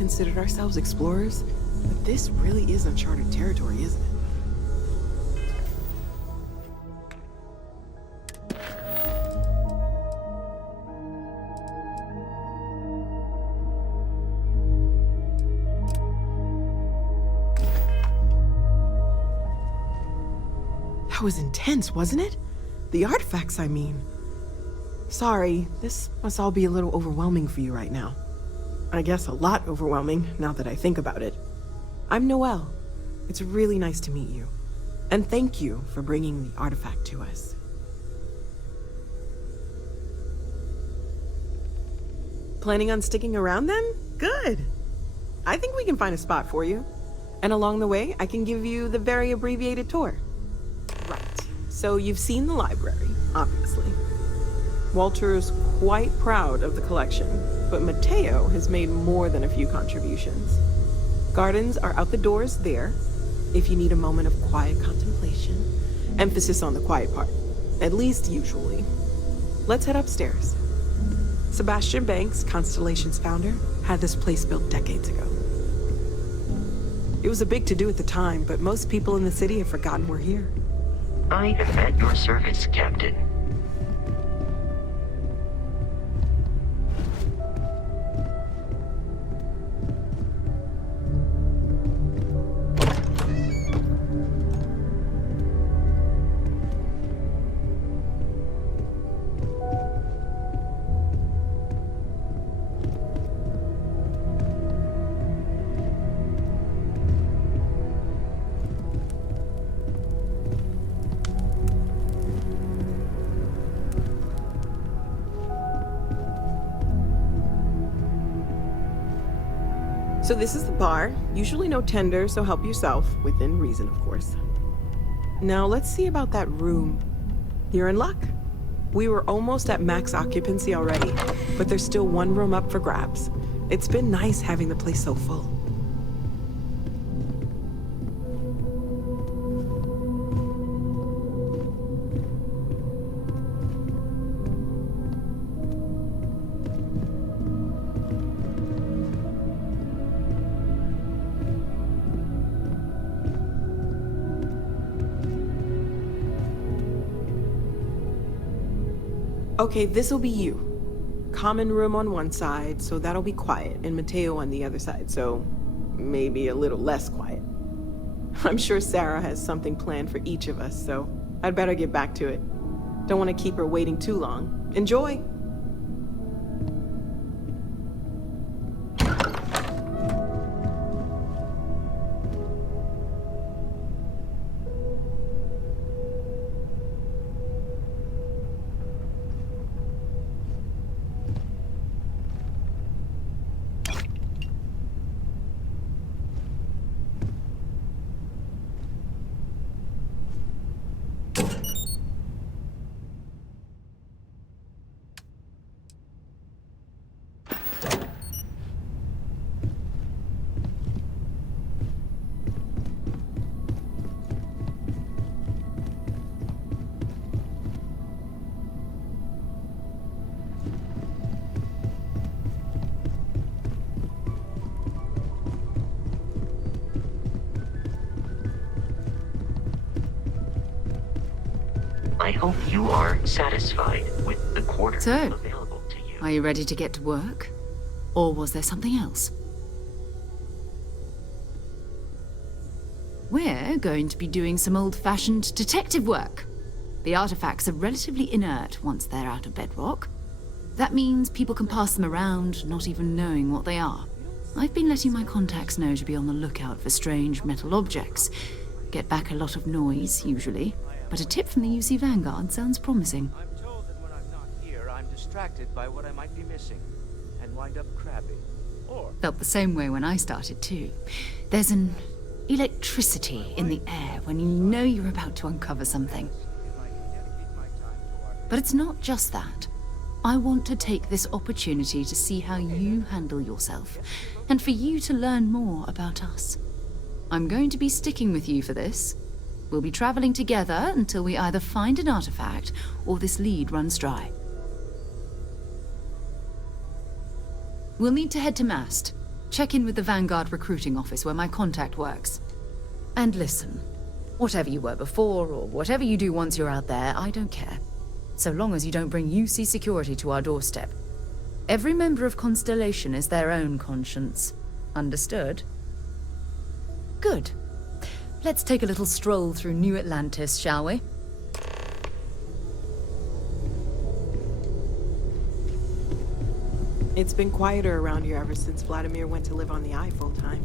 considered ourselves explorers, but this really is uncharted territory, isn't it? That was intense, wasn't it? The artifacts, I mean. Sorry, this must all be a little overwhelming for you right now. I guess a lot overwhelming, now that I think about it. I'm Noelle. It's really nice to meet you. And thank you for bringing the artifact to us. Planning on sticking around then? Good. I think we can find a spot for you. And along the way, I can give you the very abbreviated tour. Right. So you've seen the library, obviously. Walter's quite proud of the collection, but Mateo has made more than a few contributions. Gardens are out the doors there, if you need a moment of quiet contemplation. Emphasis on the quiet part, at least usually. Let's head upstairs. Sebastian Banks, Constellation's founder, had this place built decades ago. It was a big to-do at the time, but most people in the city have forgotten we're here. I am at your service, Captain. So this is the bar. Usually no tender, so help yourself, within reason, of course. Now let's see about that room. You're in luck. We were almost at max occupancy already, but there's still one room up for grabs. It's been nice having the place so full. Okay, this'll be you. Common room on one side, so that'll be quiet, and Mateo on the other side, so maybe a little less quiet. I'm sure Sarah has something planned for each of us, so I'd better get back to it. Don't want to keep her waiting too long. Enjoy! I hope you are satisfied with the quarters So, available to you. are you ready to get to work? Or was there something else? We're going to be doing some old-fashioned detective work. The artifacts are relatively inert once they're out of bedrock. That means people can pass them around, not even knowing what they are. I've been letting my contacts know to be on the lookout for strange metal objects. Get back a lot of noise, usually. But a tip from the UC Vanguard sounds promising. I'm told that when I'm not here, I'm distracted by what I might be missing, and wind up crabby. Or Felt the same way when I started too. There's an electricity in the air when you know you're about to uncover something. if I can dedicate my time to our But it's not just that. I want to take this opportunity to see how you handle yourself, and for you to learn more about us. I'm going to be sticking with you for this. We'll be traveling together until we either find an artifact or this lead runs dry. We'll need to head to Mast. Check in with the Vanguard recruiting office where my contact works. And listen, whatever you were before, or whatever you do once you're out there, I don't care. So long as you don't bring UC security to our doorstep. Every member of Constellation is their own conscience. Understood? Good. Let's take a little stroll through New Atlantis, shall we? It's been quieter around here ever since Vladimir went to live on the Eye full-time.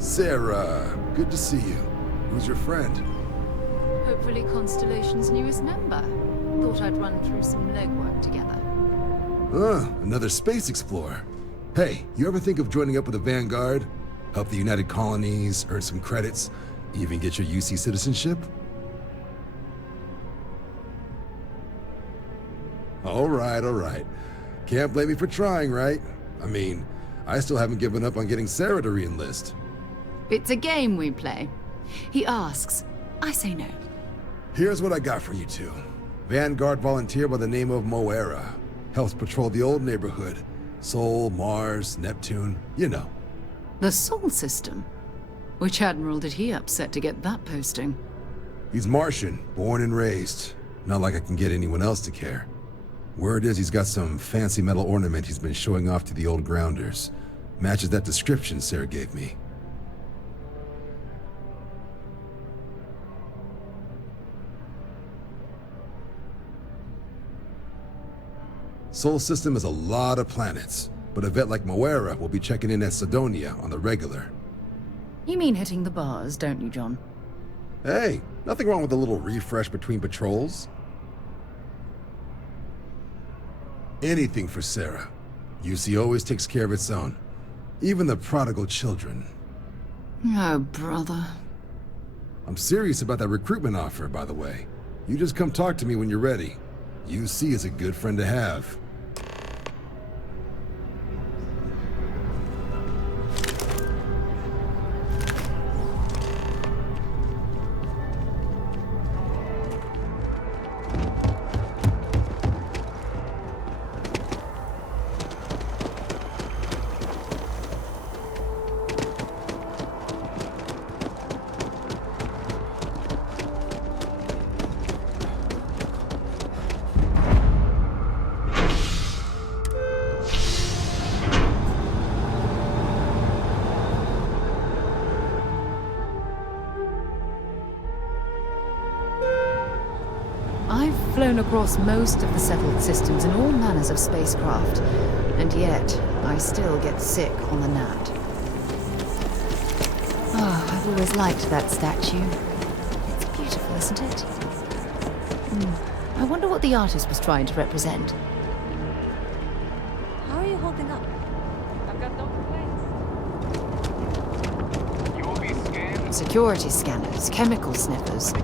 Sarah, good to see you. Who's your friend? Hopefully Constellation's newest member. Thought I'd run through some legwork together. Another space explorer. Hey, you ever think of joining up with the Vanguard? Help the United Colonies, earn some credits, even get your UC citizenship? All right. Can't blame me for trying, right? I mean, I still haven't given up on getting Sarah to re-enlist. It's a game we play. He asks, I say no. Here's what I got for you two. Vanguard volunteer by the name of Moira. Helps patrol the old neighborhood. Sol, Mars, Neptune, you know. The Sol system? Which admiral did he upset to get that posting? He's Martian, born and raised. Not like I can get anyone else to care. Word is he's got some fancy metal ornament he's been showing off to the old grounders. Matches that description Sarah gave me. Sol system is a lot of planets, but a vet like Moira will be checking in at Sidonia on the regular. You mean hitting the bars, don't you, John? Hey, nothing wrong with a little refresh between patrols. Anything for Sarah. UC always takes care of its own. Even the prodigal children. Oh, brother. I'm serious about that recruitment offer, by the way. You just come talk to me when you're ready. UC is a good friend to have. I've flown across most of the settled systems in all manners of spacecraft, and yet I still get sick on the gnat. Oh, I've always liked that statue. It's beautiful, isn't it? I wonder what the artist was trying to represent. How are you holding up? I've got no complaints. You will be scanned. Security scanners, chemical sniffers.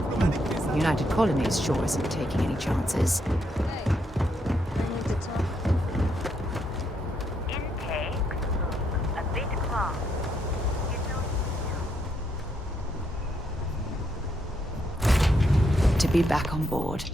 United Colonies sure isn't taking any chances. Hey, I need to talk. Intake a bit close. To be back on board.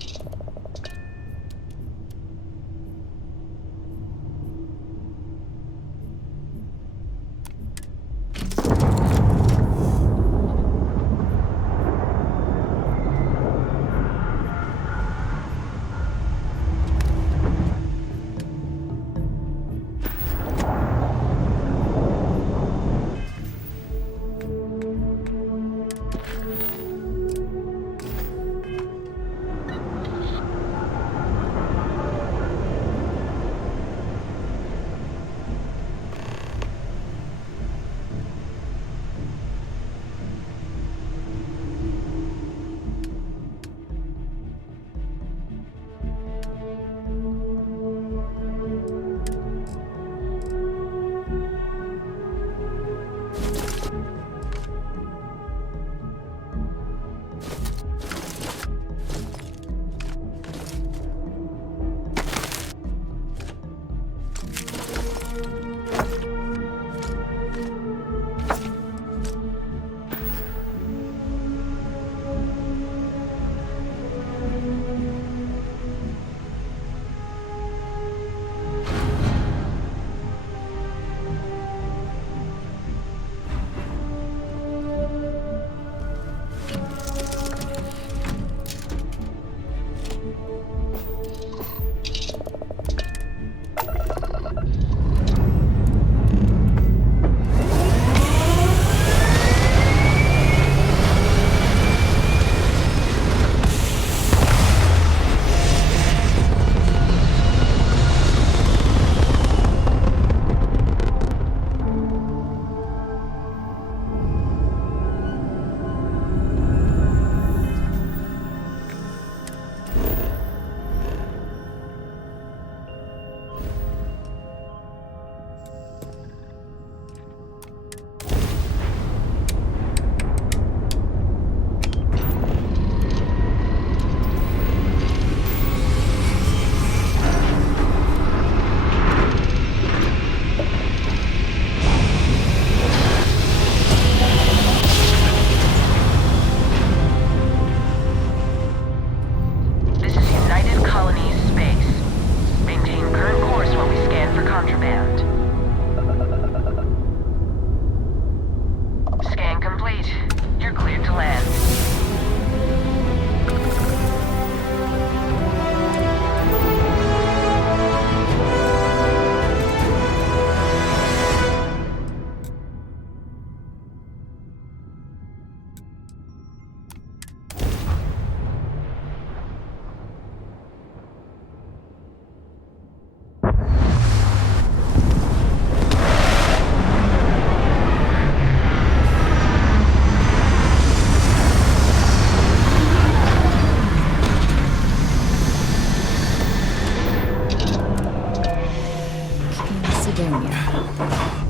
Sidonia.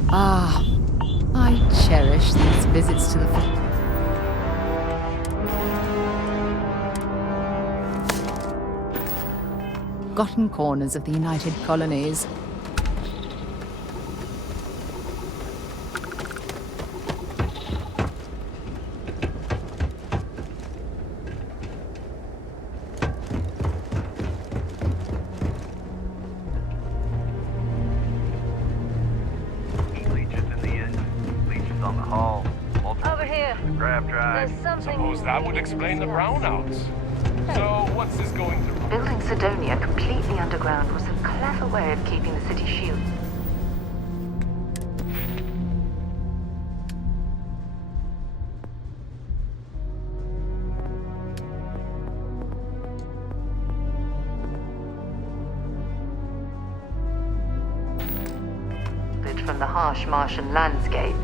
Ah, I cherish these visits to the forgotten corners of the United Colonies. Over here. There's something. Suppose that would explain the brownouts. So, what's this going to... Building Sidonia completely underground was a clever way of keeping the city shielded. From the harsh Martian landscape.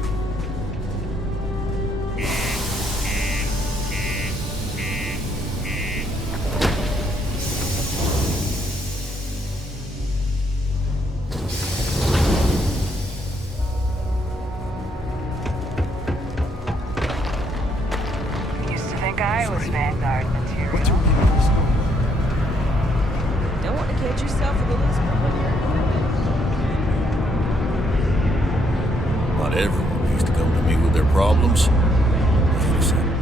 Used to think I was Vanguard material. Don't want to catch yourself with a loose Not everyone used to come to me with their problems.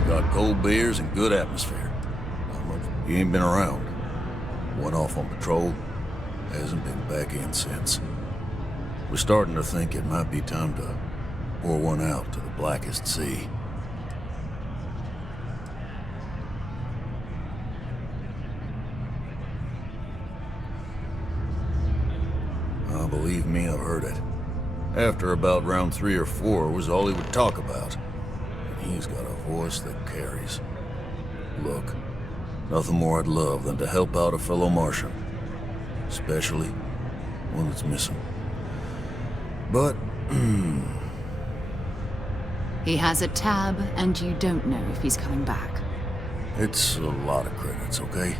Got cold beers and good atmosphere. You ain't been around. Went off on patrol. Hasn't been back in since. We're starting to think it might be time to pour one out to the blackest sea. Believe me, I've heard it. After about round 3 or 4 was all he would talk about. And he's got a voice that carries. Look, nothing more I'd love than to help out a fellow Martian. Especially one that's missing. But, He has a tab, and you don't know if he's coming back. it's a lot of credits, okay?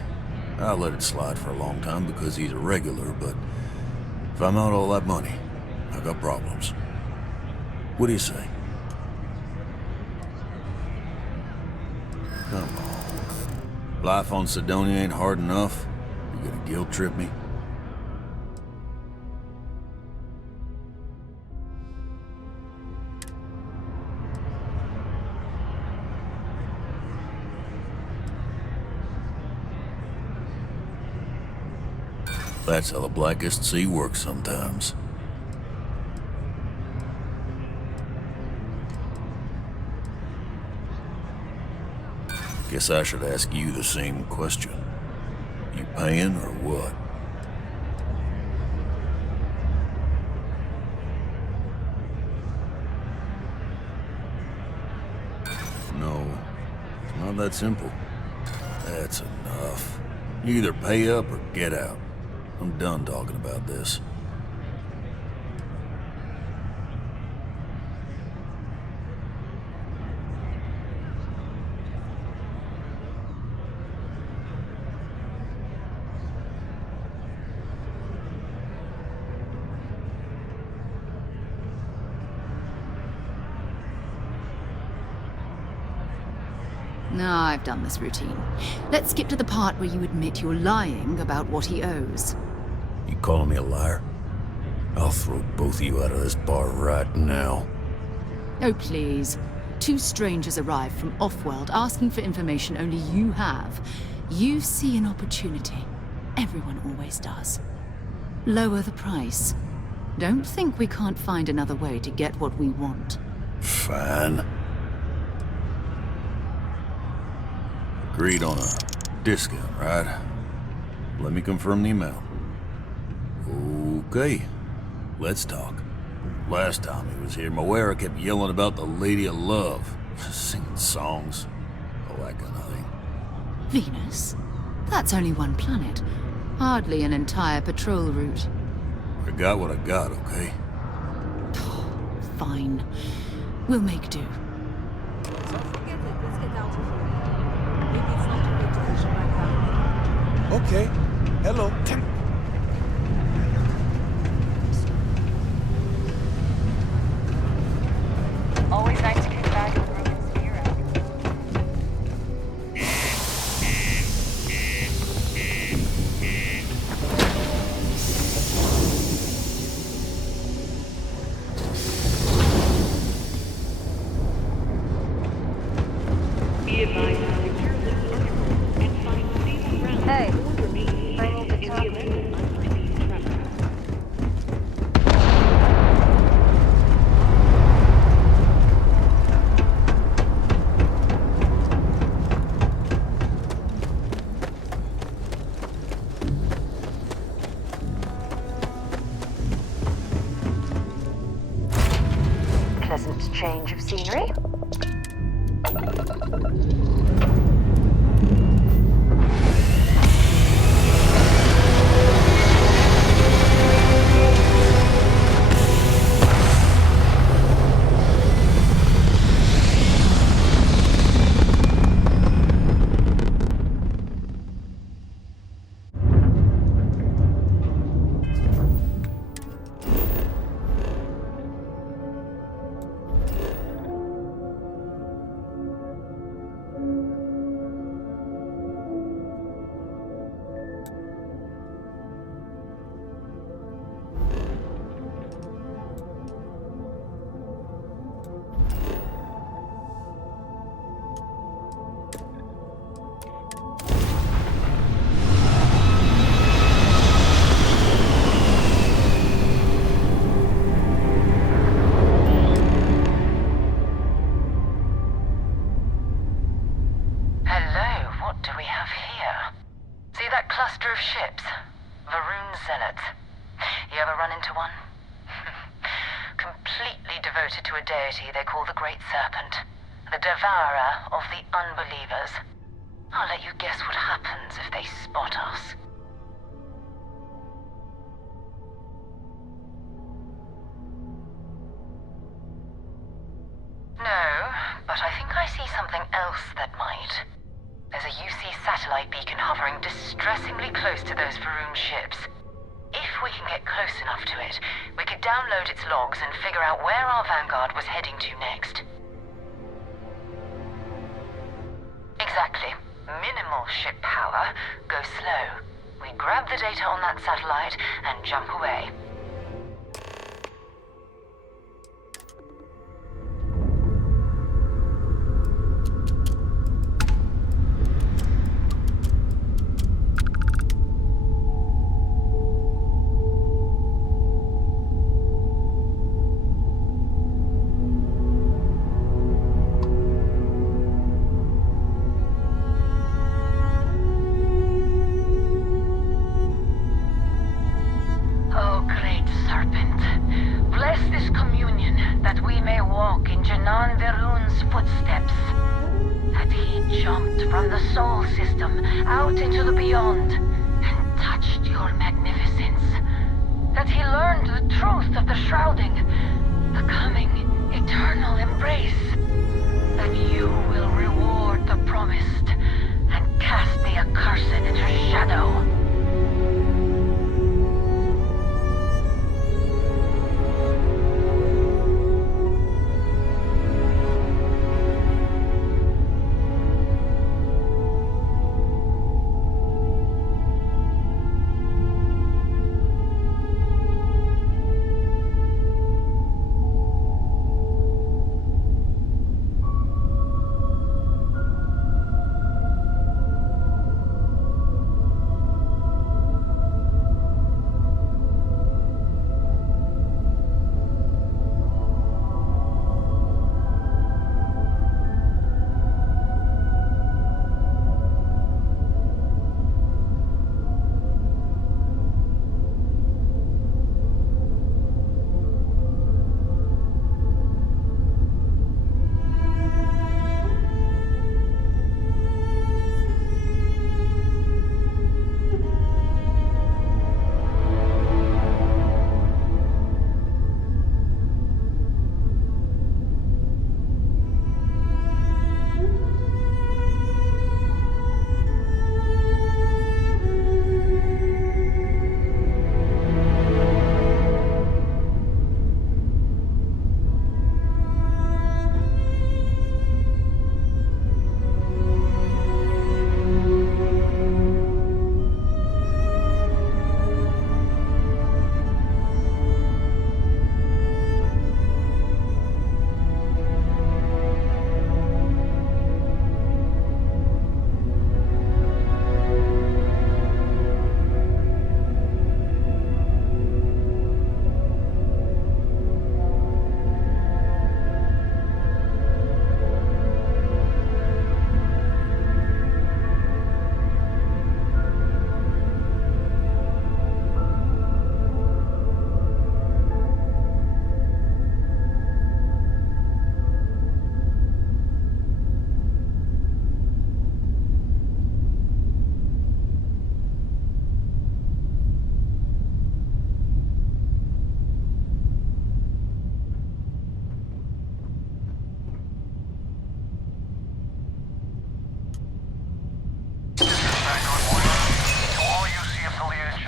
I'll let it slide for a long time because he's a regular, but if I'm out all that money, I got problems. What do you say? Come on. Life on Sidonia ain't hard enough. You gonna guilt trip me? That's how the blackest sea works sometimes. Guess I should ask you the same question. You paying or what? No, it's not that simple. That's enough. You either pay up or get out. I'm done talking about this. No, I've done this routine. Let's skip to the part where you admit you're lying about what he owes. You calling me a liar? I'll throw both of you out of this bar right now. Oh, please. 2 strangers arrive from off-world asking for information only you have. You see an opportunity. Everyone always does. Lower the price. Don't think we can't find another way to get what we want. Fine. Agreed on a discount, right? Let me confirm the amount. Okay, let's talk. Last time he was here, Moira kept yelling about the Lady of Love, singing songs, all that kind of thing. Venus? That's only one planet. Hardly an entire patrol route. I got what I got, okay? Fine. We'll make do. So forget it. Let's get out of here. Maybe it's not too late to push it back down. Okay. Hello. change of scenery. They call the Great Serpent, the devourer of the unbelievers. I'll let you guess what happens if they spot us. No, but I think I see something else that might. There's a UC satellite beacon hovering distressingly close to those Varun ships. If we can get close enough to it, we could download its logs and figure out where our vanguard was heading to next. Exactly. Minimal ship power, go slow. We grab the data on that satellite and jump away.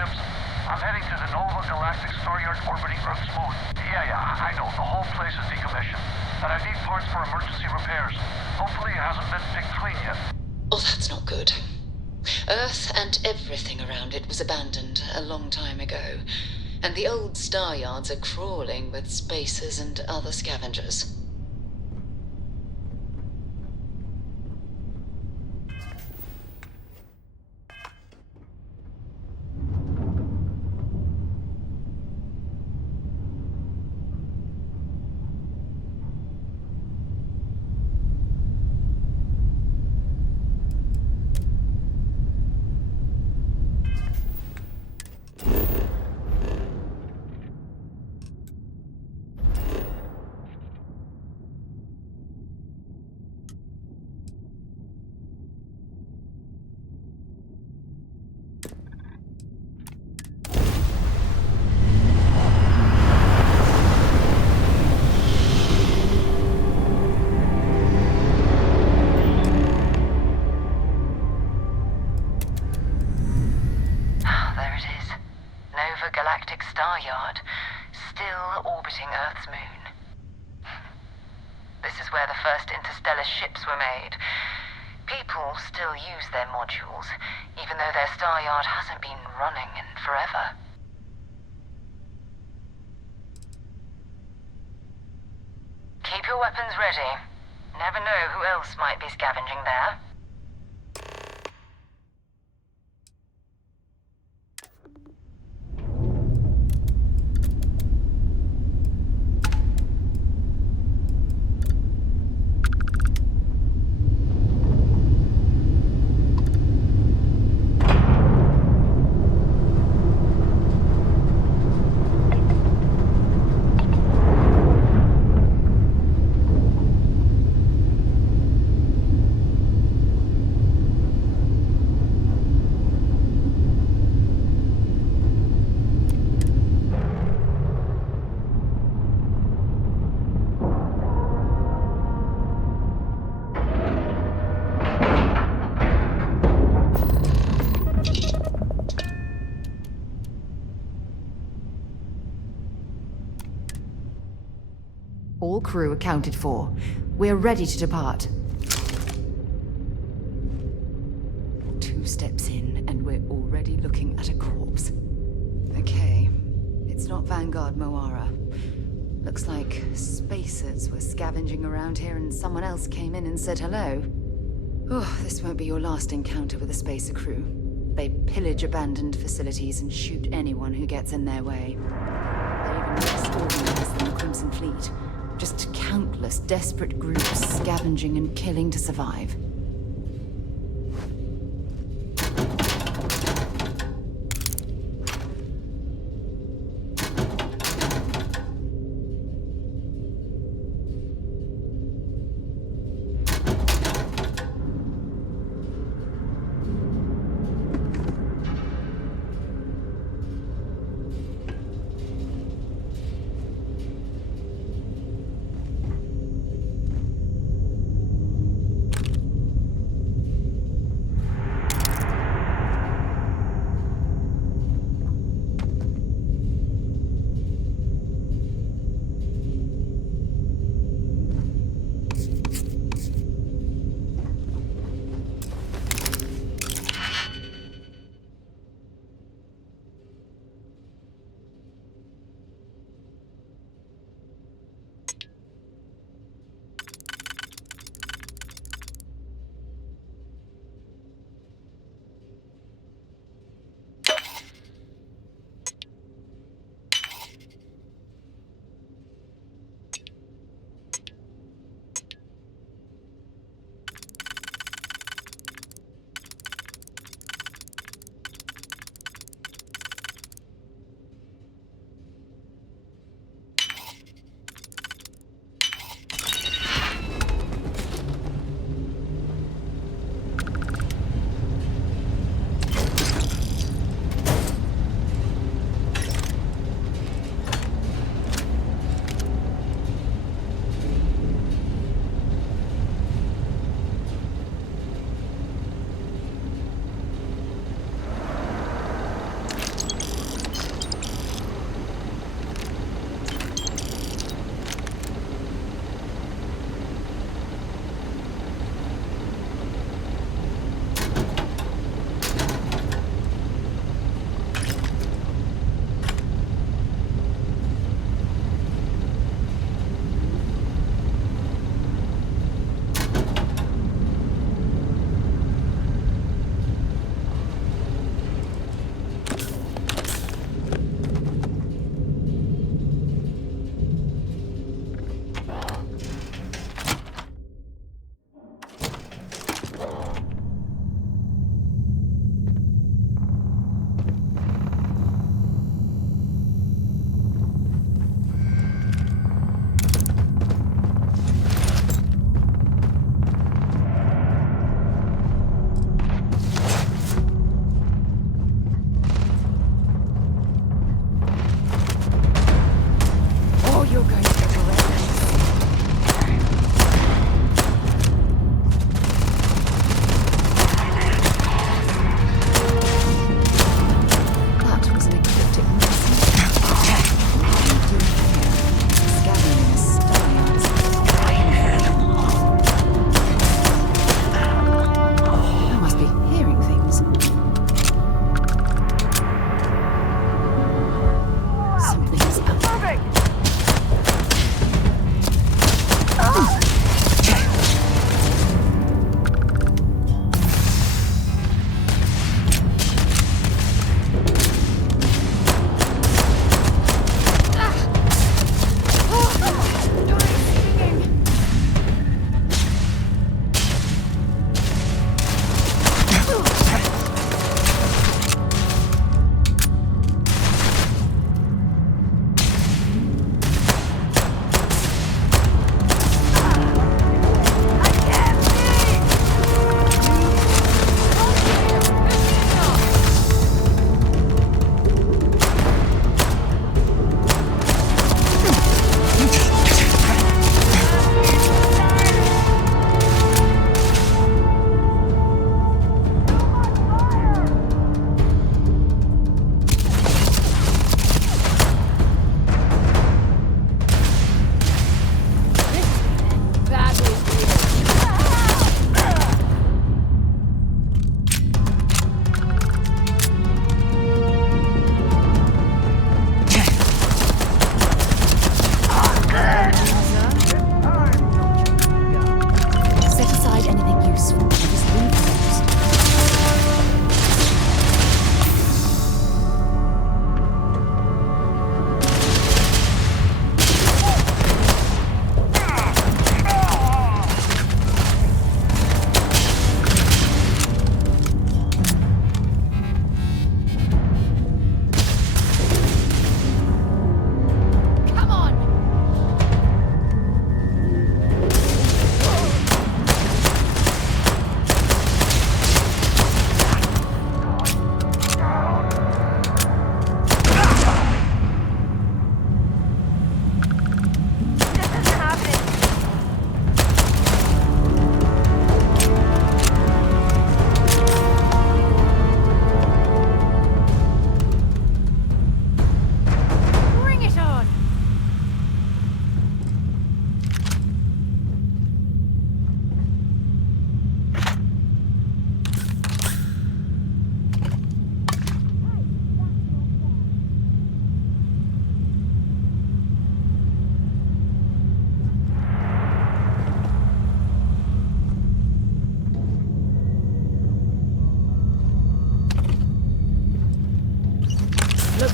ships. I'm heading to the Nova Galactic Star Yard orbiting Earth's moon. Yeah, I know. The whole place is decommissioned. But I need parts for emergency repairs. Hopefully it hasn't been picked clean yet. Oh, that's not good. Earth and everything around it was abandoned a long time ago. And the old star yards are crawling with spacers and other scavengers. Ships were made. People still use their modules, even though their star yard hasn't been running in forever. Keep your weapons ready. Never know who else might be scavenging there. All crew accounted for. We're ready to depart. 2 steps in, and we're already looking at a corpse. Okay, it's not Vanguard Moara. Looks like spacers were scavenging around here and someone else came in and said hello. Oh, this won't be your last encounter with a spacer crew. They pillage abandoned facilities and shoot anyone who gets in their way. They're even less organized than the Crimson Fleet. Just countless desperate groups scavenging and killing to survive.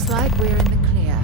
Looks like we're in the clear.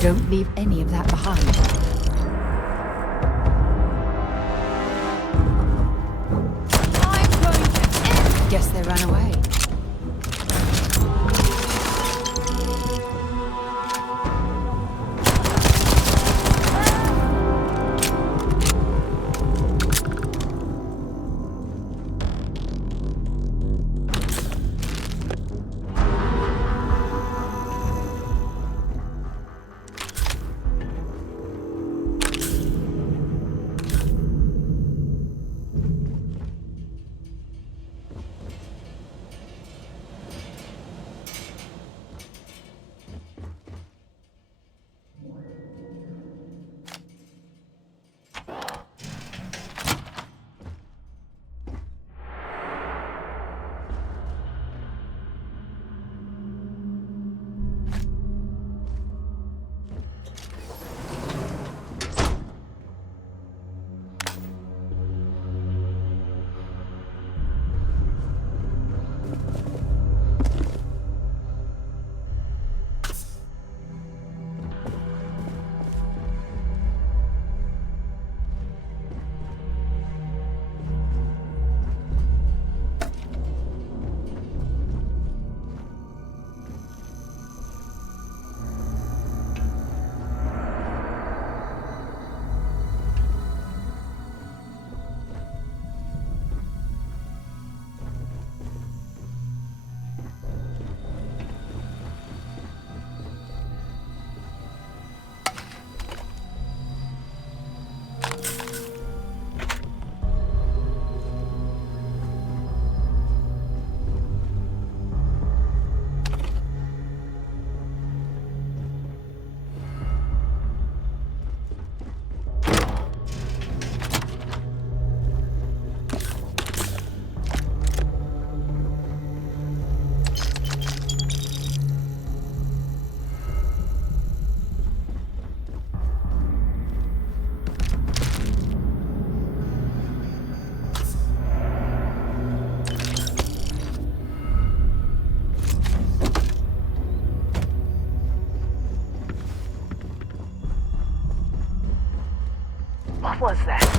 Don't leave any of that behind. I'm going to... Guess they ran away. What was that?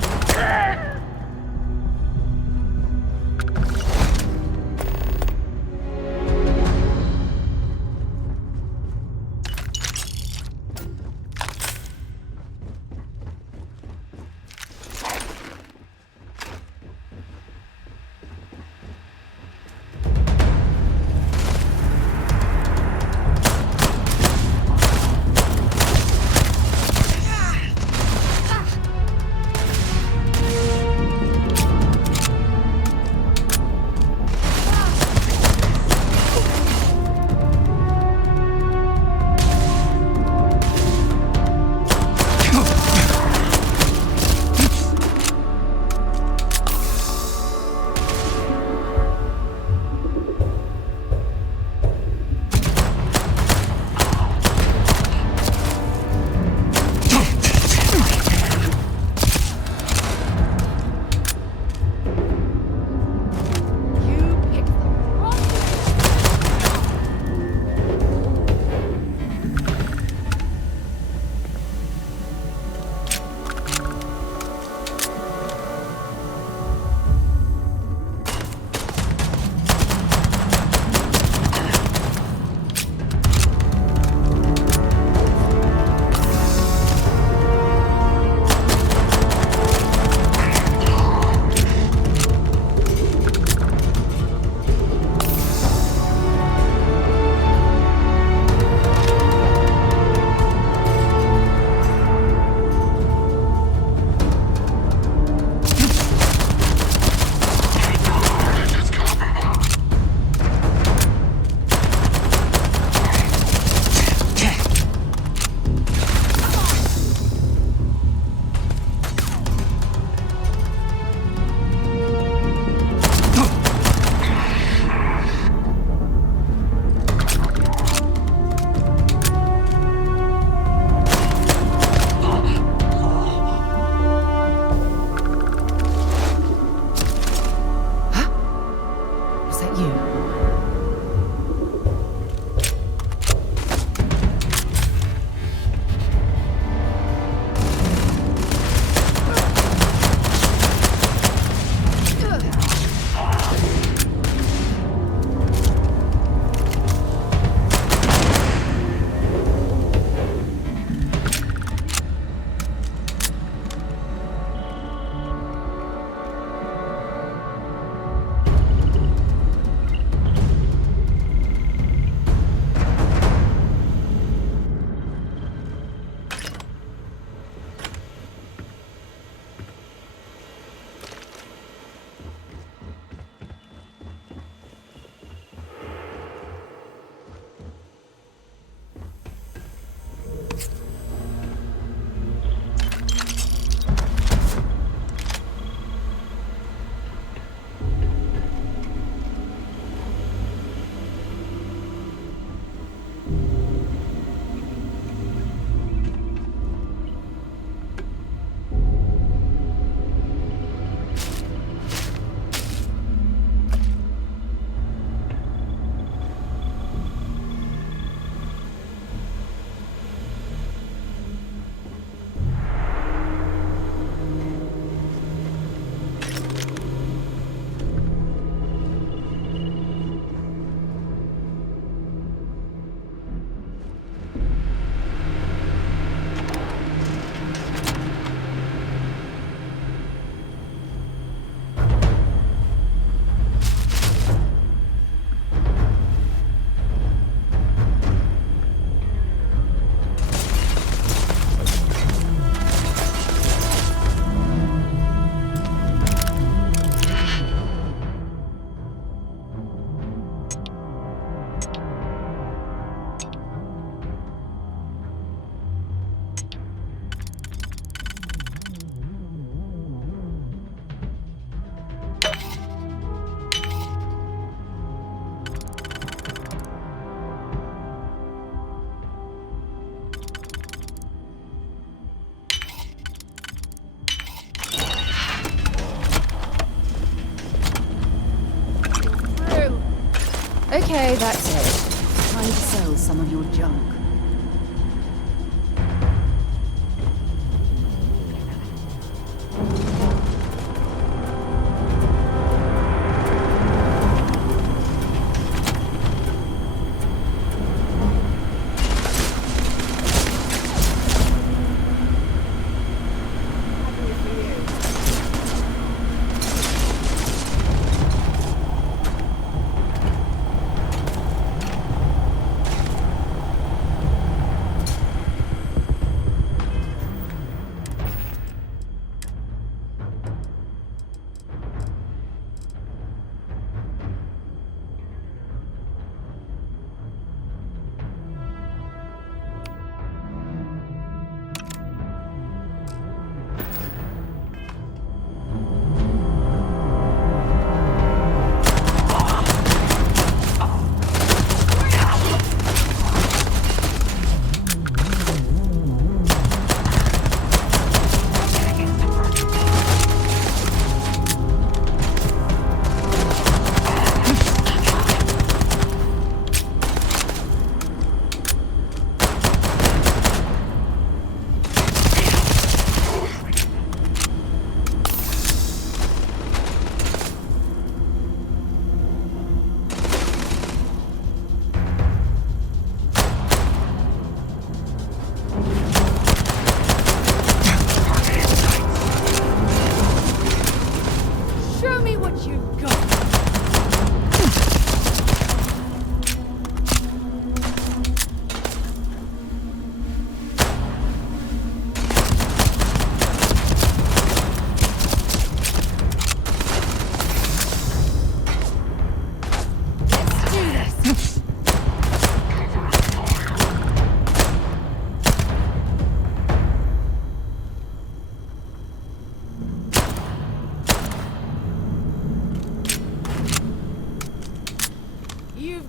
Okay, that's it. Time to sell some of your junk.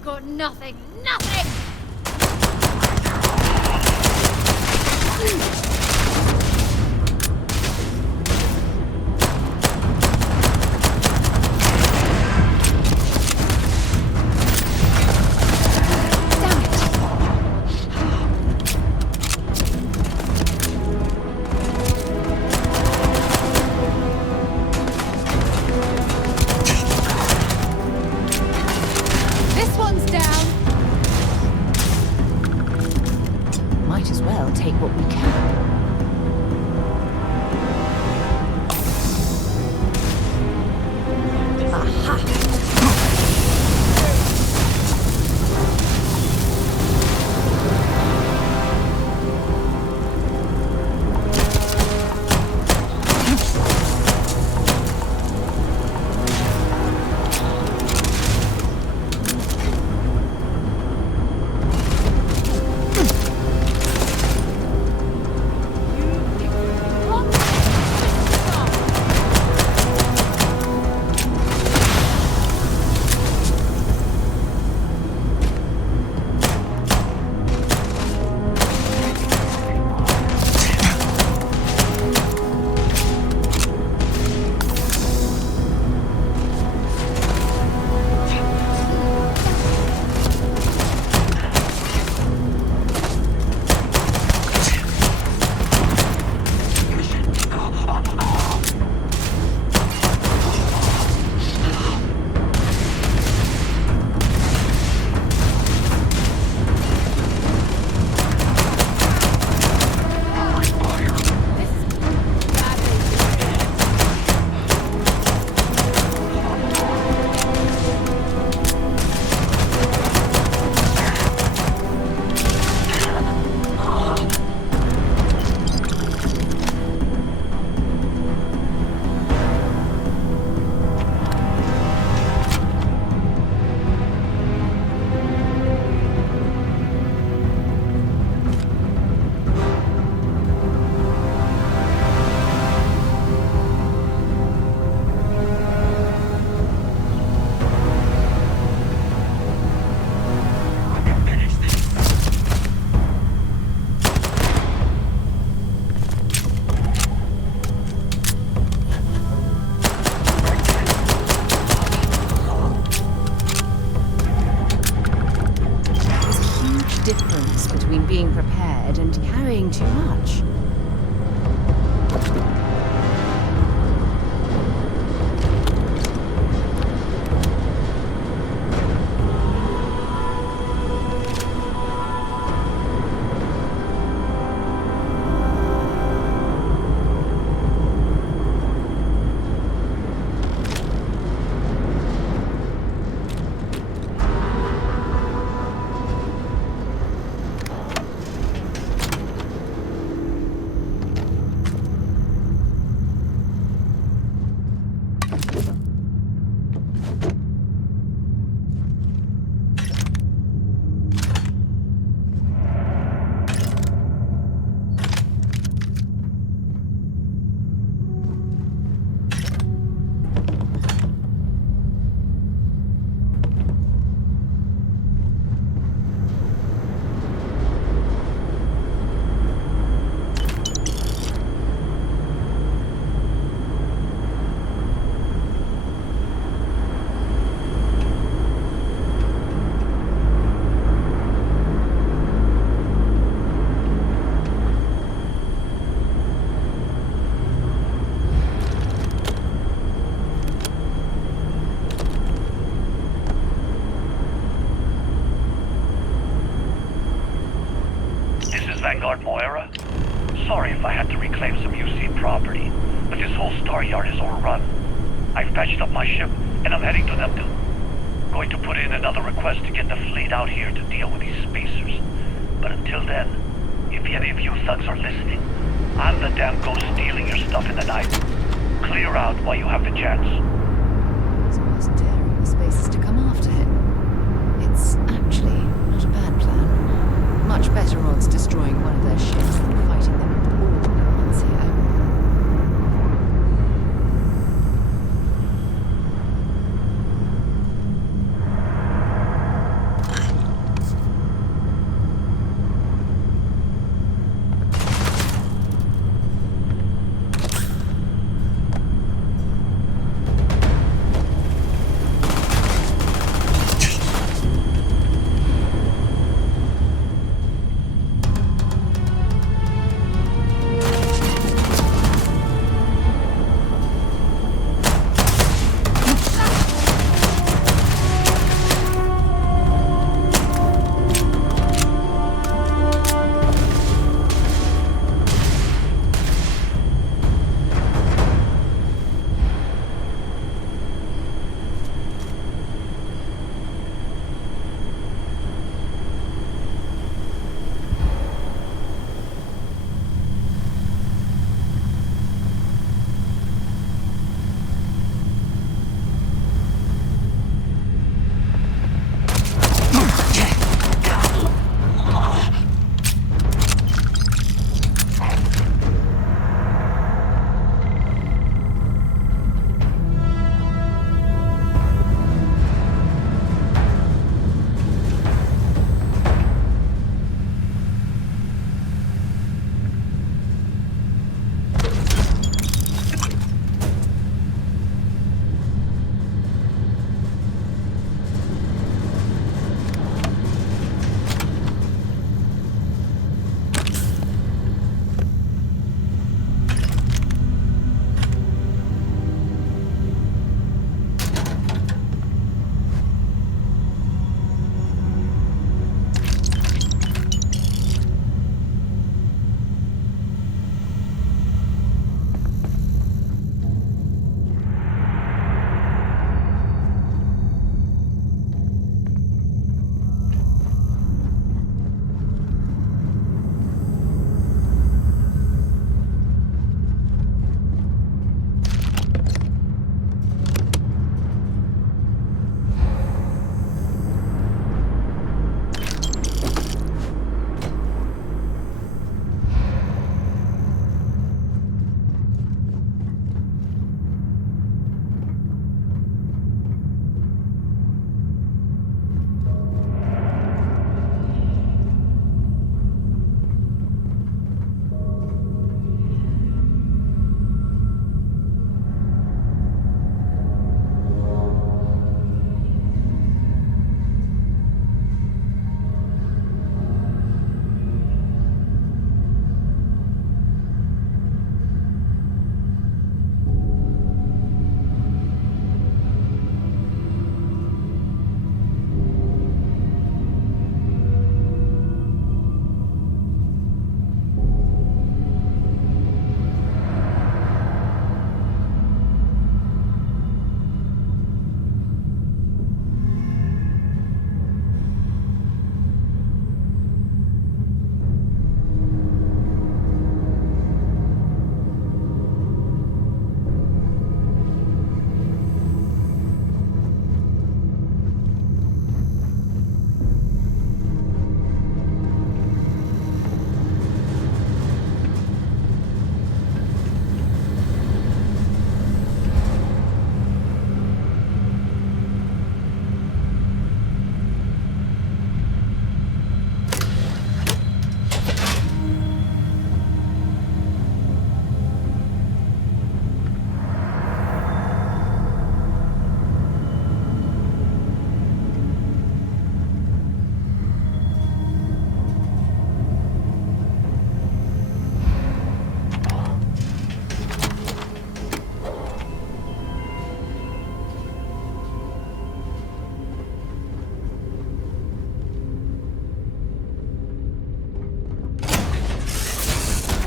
got nothing. Nothing! Might as well take what we can. being prepared and carrying too much. Sorry if I had to reclaim some UC property, but this whole star yard is overrun. I've patched up my ship, and I'm heading to them too. Going to put in another request to get the fleet out here to deal with these spacers. But until then, if any of you thugs are listening, I'm the damn ghost stealing your stuff in the night. Clear out while you have the chance. It's almost daring the spacers to come after him. It's actually not a bad plan. Much better odds destroying one of their ships than fighting them all at once here.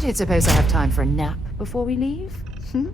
don't suppose I have time for a nap before we leave? Hmm?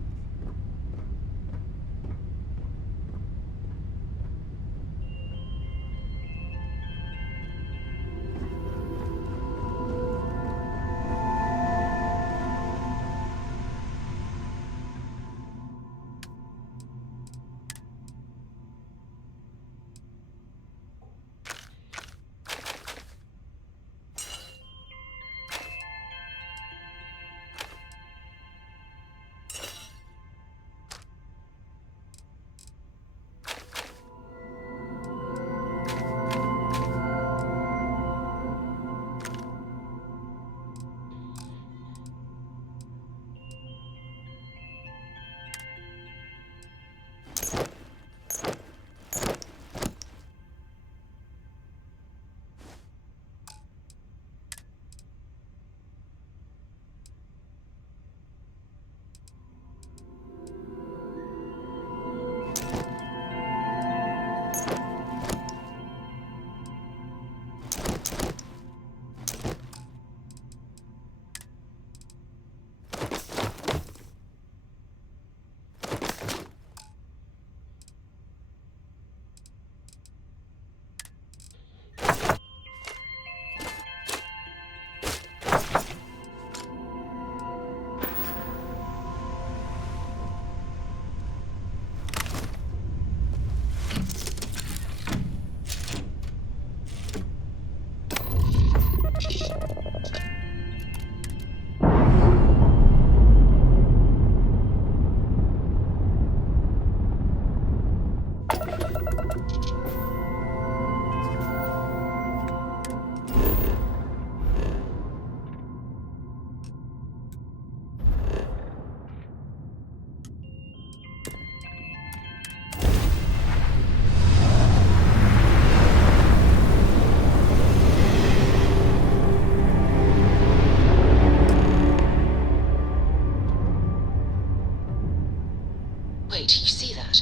Wait, you see that?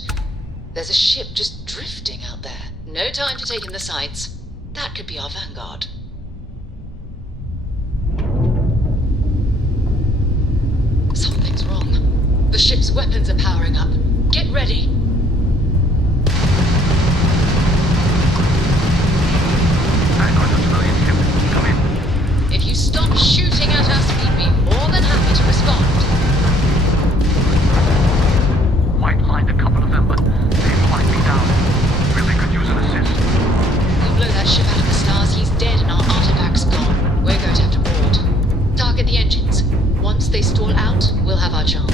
There's a ship just drifting out there. No time to take in the sights. That could be our vanguard. Something's wrong. The ship's weapons are powering up. Get ready. I've got a civilian ship. Come in. If you stop shooting at us, we'd be more than happy to respond. Might find a couple of them, but they've flagged me down. Really could use an assist. We blow that ship out of the stars, he's dead and our artifact's gone. We're going to have to board. Target the engines. Once they stall out, we'll have our chance.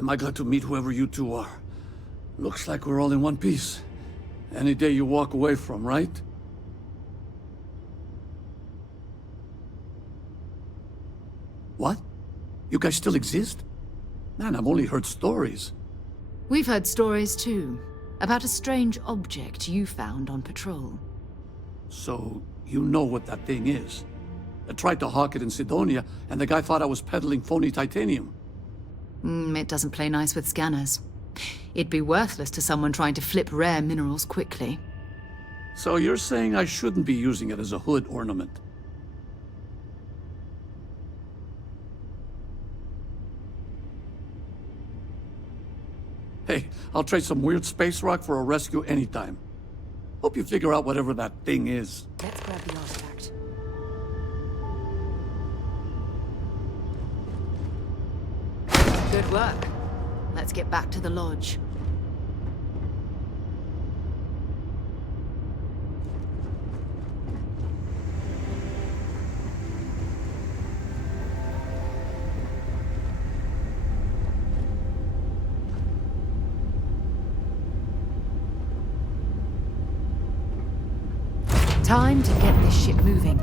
Am I glad to meet whoever you two are. Looks like we're all in one piece. Any day you walk away from, right? What? You guys still exist? Man, I've only heard stories. We've heard stories too, about a strange object you found on patrol. So, you know what that thing is? I tried to hawk it in Sidonia, and the guy thought I was peddling phony titanium. It doesn't play nice with scanners. It'd be worthless to someone trying to flip rare minerals quickly. So you're saying I shouldn't be using it as a hood ornament? Hey, I'll trade some weird space rock for a rescue anytime. Hope you figure out whatever that thing is. Let's grab the artifact. Good work. Let's get back to the lodge. Time to get this ship moving.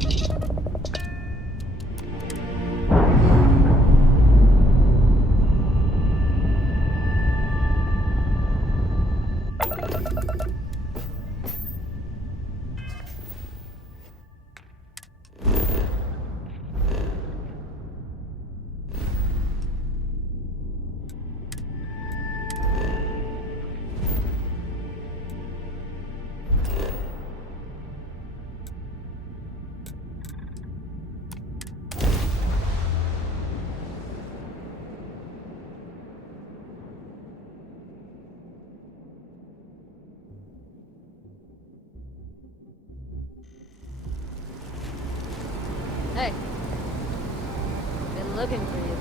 Hey. Been looking for you.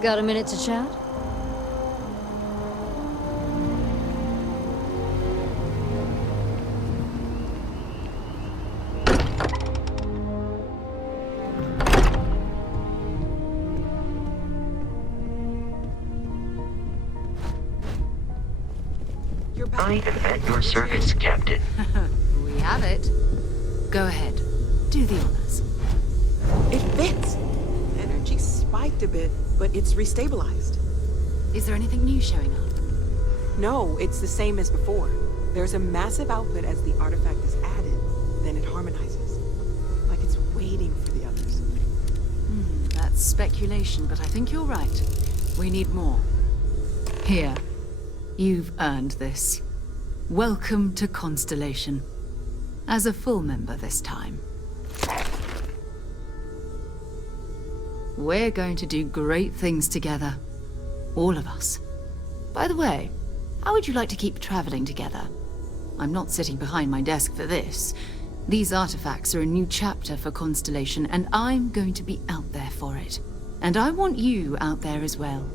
Got a minute to chat? I am at your service, Captain. We have it. Go ahead. Do the honors. It fits. Energy spiked a bit, but it's restabilized. Is there anything new showing up? No, it's the same as before. There's a massive output as the artifact is added, then it harmonizes. Like it's waiting for the others. That's speculation, but I think you're right. We need more. Here. You've earned this. Welcome to Constellation. As a full member this time. We're going to do great things together. All of us. By the way, how would you like to keep traveling together? I'm not sitting behind my desk for this. These artifacts are a new chapter for Constellation, and I'm going to be out there for it. And I want you out there as well.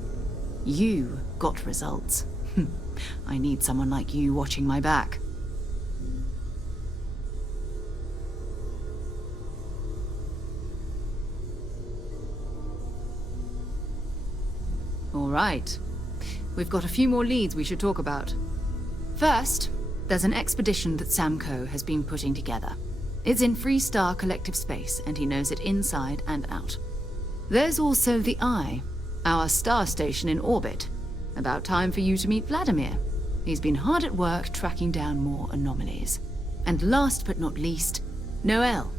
You got results. I need someone like you watching my back. All right. We've got a few more leads we should talk about. First, there's an expedition that Samco has been putting together. It's in Freestar Collective Space, and he knows it inside and out. There's also the Eye, our star station in orbit. About time for you to meet Vladimir. He's been hard at work tracking down more anomalies. And last but not least, Noel.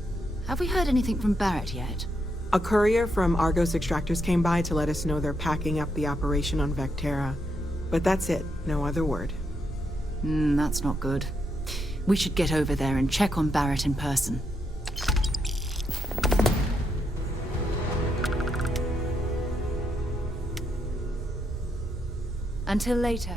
Have we heard anything from Barrett yet? A courier from Argos Extractors came by to let us know they're packing up the operation on Vectera. But that's it, no other word. That's not good. We should get over there and check on Barrett in person. Until later.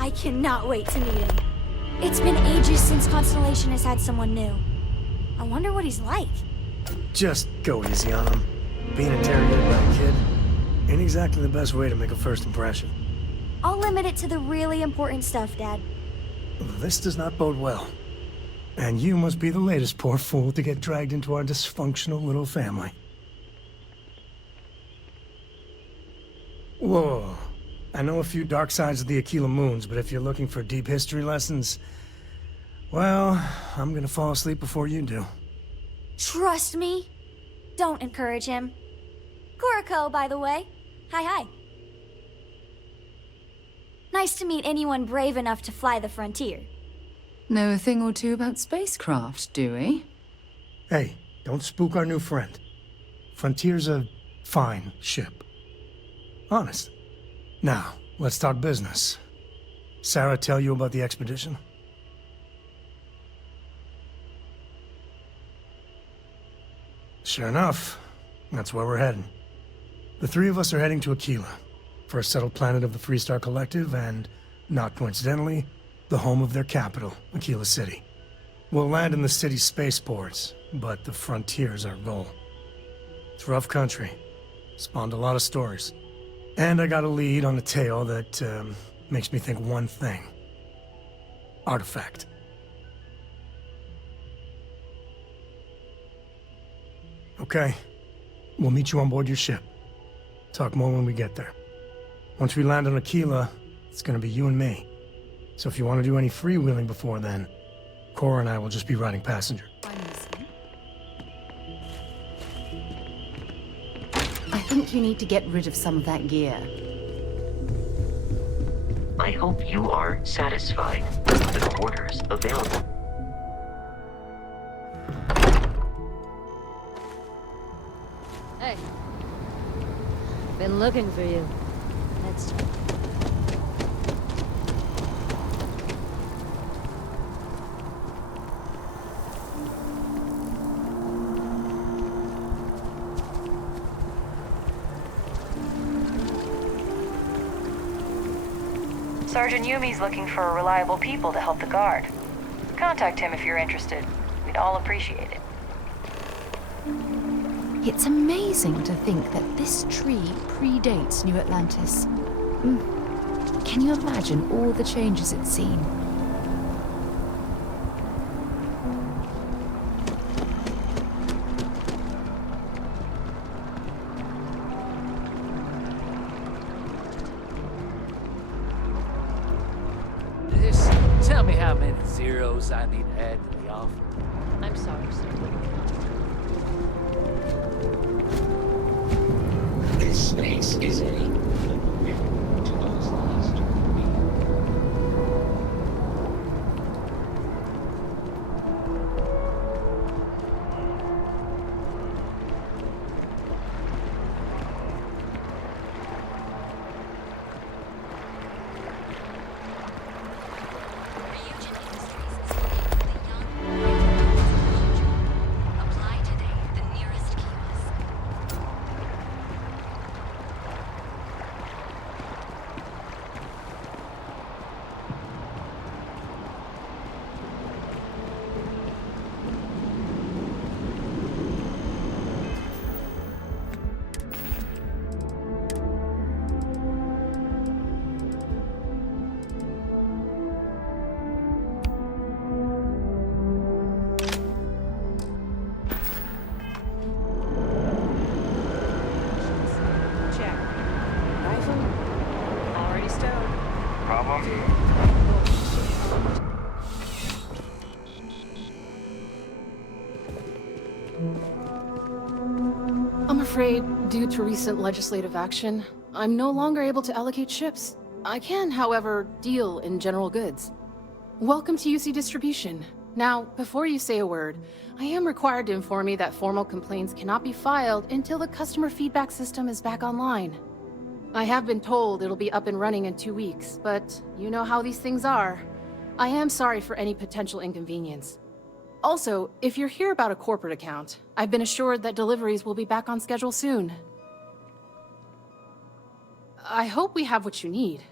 I cannot wait to meet him. It's been ages since Constellation has had someone new. I wonder what he's like. Just go easy on him. Being interrogated by a kid ain't exactly the best way to make a first impression. I'll limit it to the really important stuff, Dad. This does not bode well. And you must be the latest poor fool to get dragged into our dysfunctional little family. Whoa. I know a few dark sides of the Aquila Moons, but if you're looking for deep history lessons, well, I'm gonna fall asleep before you do. Trust me. Don't encourage him. Kuriko, by the way. Hi. Nice to meet anyone brave enough to fly the frontier. Know a thing or two about spacecraft, do we? Hey, don't spook our new friend. Frontier's a fine ship. Honest. Now, let's talk business. Sarah tell you about the expedition? Sure enough, that's where we're heading. The three of us are heading to Aquila, first settled planet of the Freestar Collective and, not coincidentally, the home of their capital, Aquila City. We'll land in the city's spaceports, but the frontier's our goal. It's rough country. Spawned a lot of stories. And I got a lead on a tale that makes me think one thing. Artifact. Okay. We'll meet you on board your ship. Talk more when we get there. Once we land on Aquila, it's gonna be you and me. So if you want to do any freewheeling before then, Cora and I will just be riding passenger. I think you need to get rid of some of that gear. I hope you are satisfied with the quarters available. Hey. Been looking for you. Let's try. Sergeant Yumi's looking for reliable people to help the guard. Contact him if you're interested. We'd all appreciate it. It's amazing to think that this tree predates New Atlantis. Can you imagine all the changes it's seen? Just tell me how many zeros I need to add to the offer. I'm sorry, sir. This space is a I'm afraid, due to recent legislative action, I'm no longer able to allocate ships. I can, however, deal in general goods. Welcome to UC Distribution. Now, before you say a word, I am required to inform you that formal complaints cannot be filed until the customer feedback system is back online. I have been told it'll be up and running in 2 weeks, but you know how these things are. I am sorry for any potential inconvenience. Also, if you're here about a corporate account, I've been assured that deliveries will be back on schedule soon. I hope we have what you need.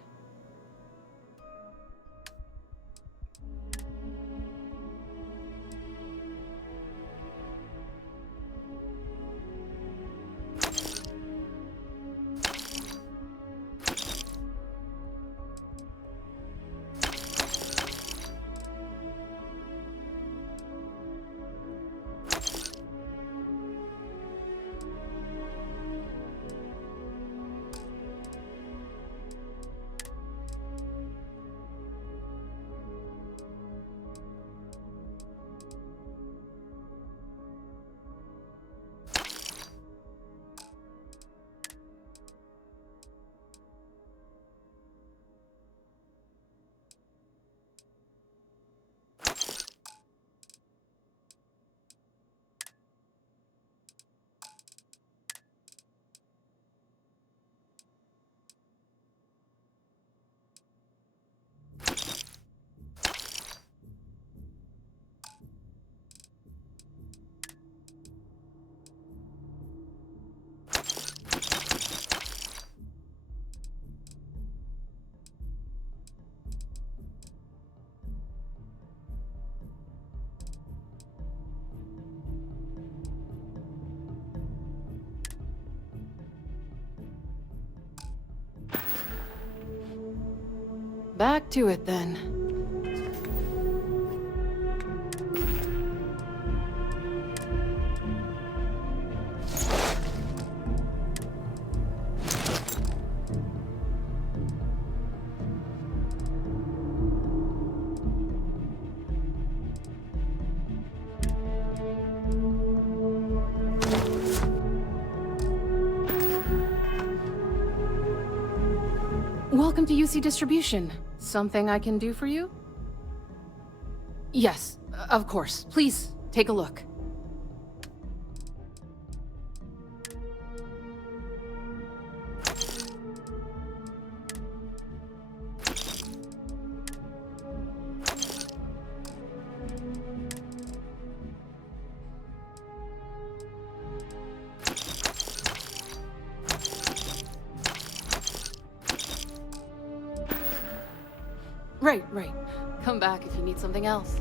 back to it then. Welcome to UC Distribution. Something I can do for you? Yes, of course. Please, take a look. Right. Come back if you need something else.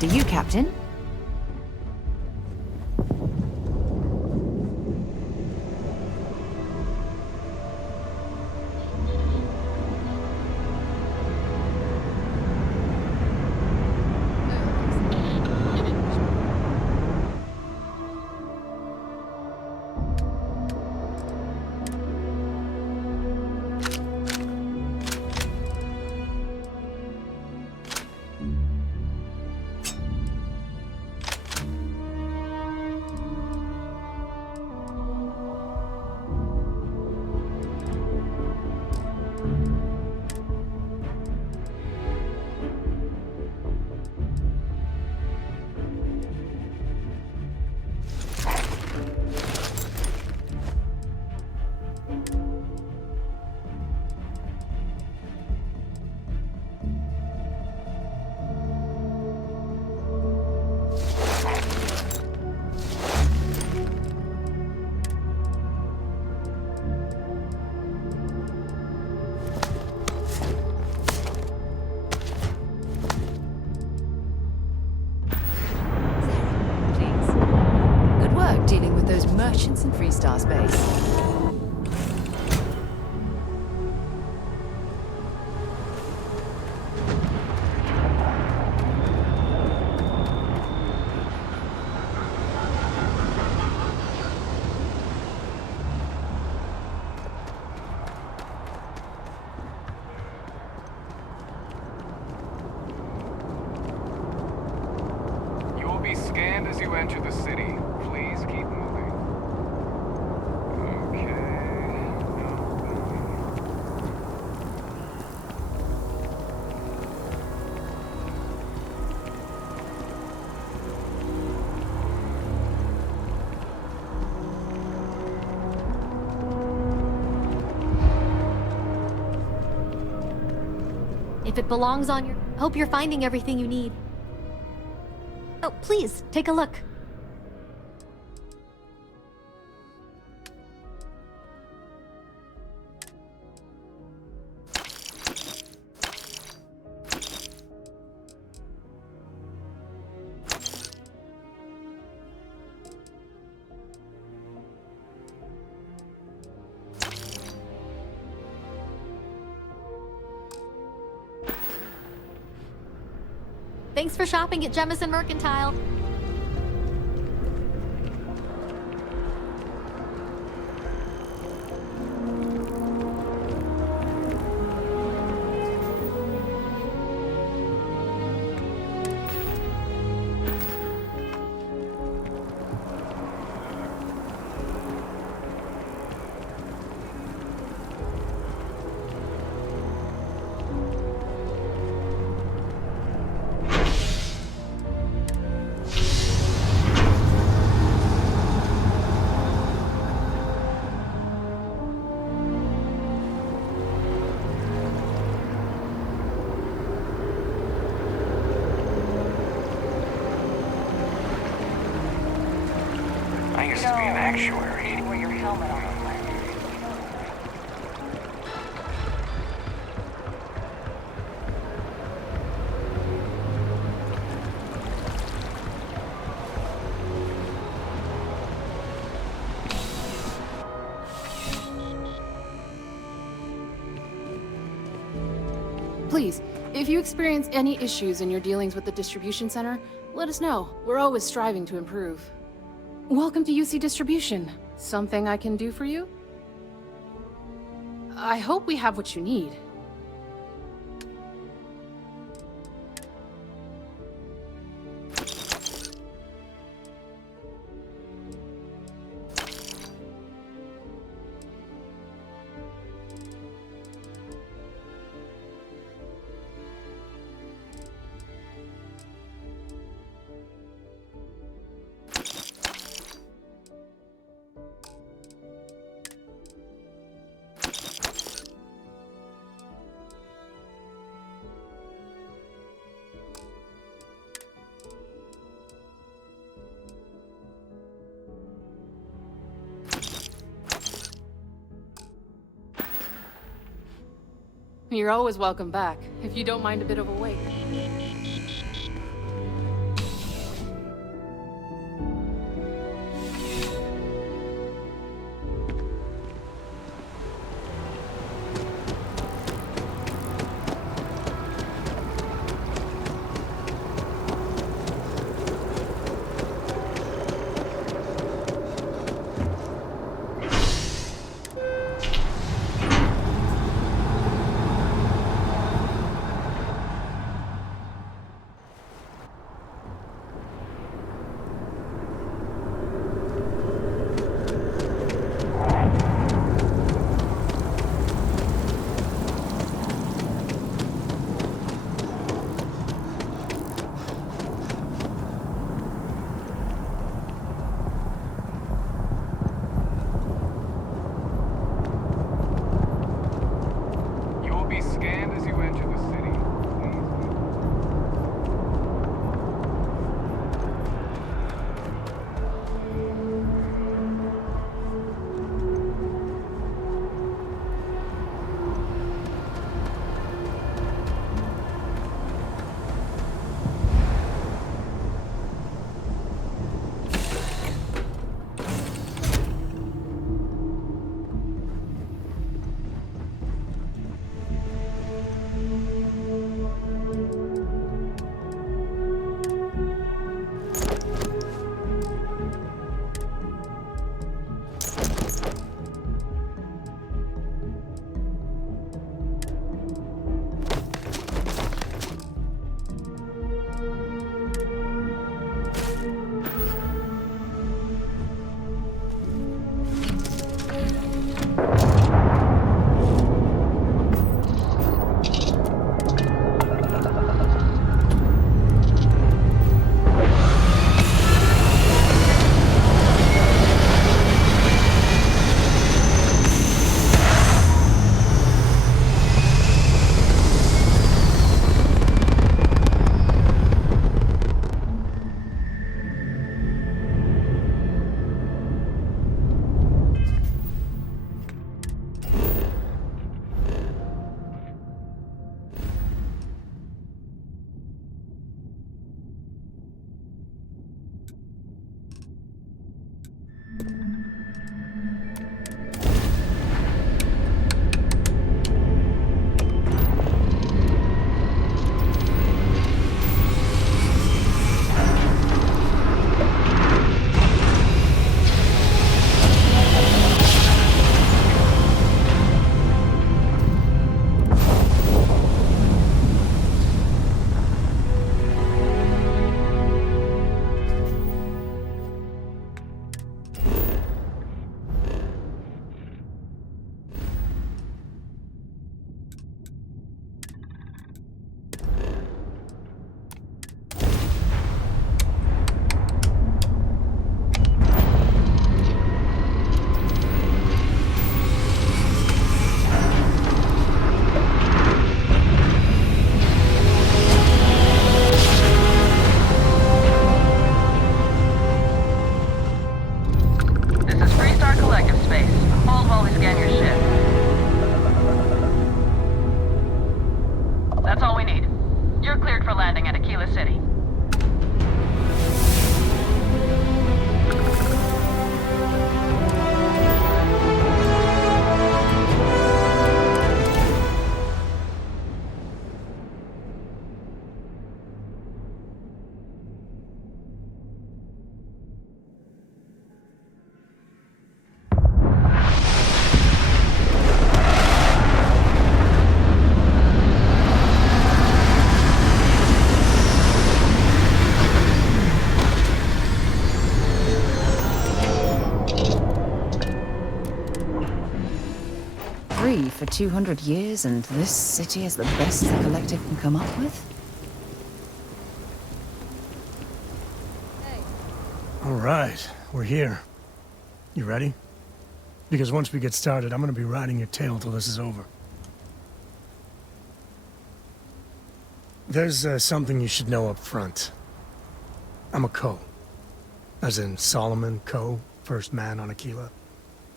To you, Captain. Dealing with those merchants in Freestar space. You will be scanned as you enter the city. Please keep moving. If it belongs on your... Hope you're finding everything you need. Oh, please, take a look. Thanks for shopping at Jemison Mercantile. I used to be an actuary. Wear your helmet on. Please, if you experience any issues in your dealings with the distribution center, let us know. We're always striving to improve. Welcome to UC Distribution. Something I can do for you? I hope we have what you need. You're always welcome back, if you don't mind a bit of a wait. free for 200 years and this city is the best the collective can come up with? All right, we're here. You ready? Because once we get started, I'm gonna be riding your tail till this is over. There's something you should know up front. I'm a Ko. As in Solomon Ko, first man on Aquila.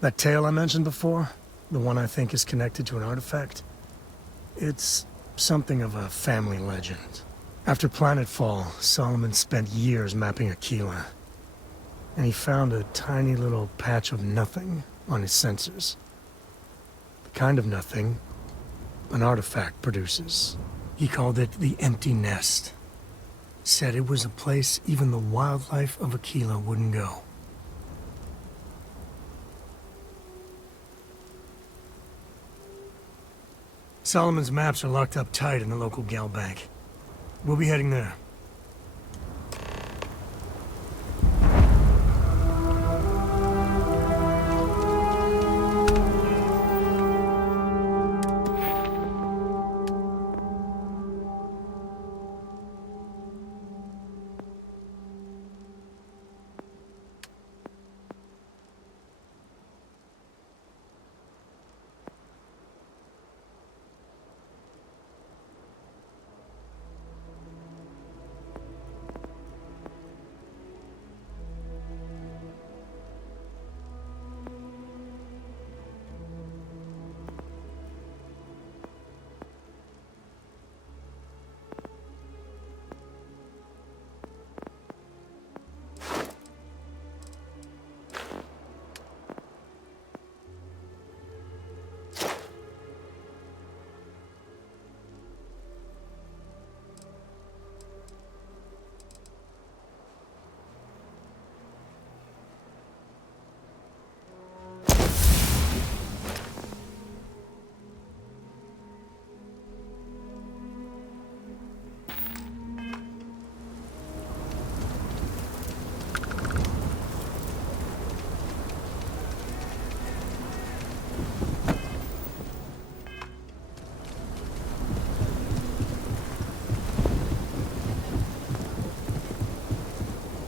That tale I mentioned before, the one I think is connected to an artifact, it's something of a family legend. After planetfall, Solomon spent years mapping Aquila. And he found a tiny little patch of nothing on his sensors. The kind of nothing an artifact produces. He called it the Empty Nest. Said it was a place even the wildlife of Aquila wouldn't go. Solomon's maps are locked up tight in the local gal bank. We'll be heading there.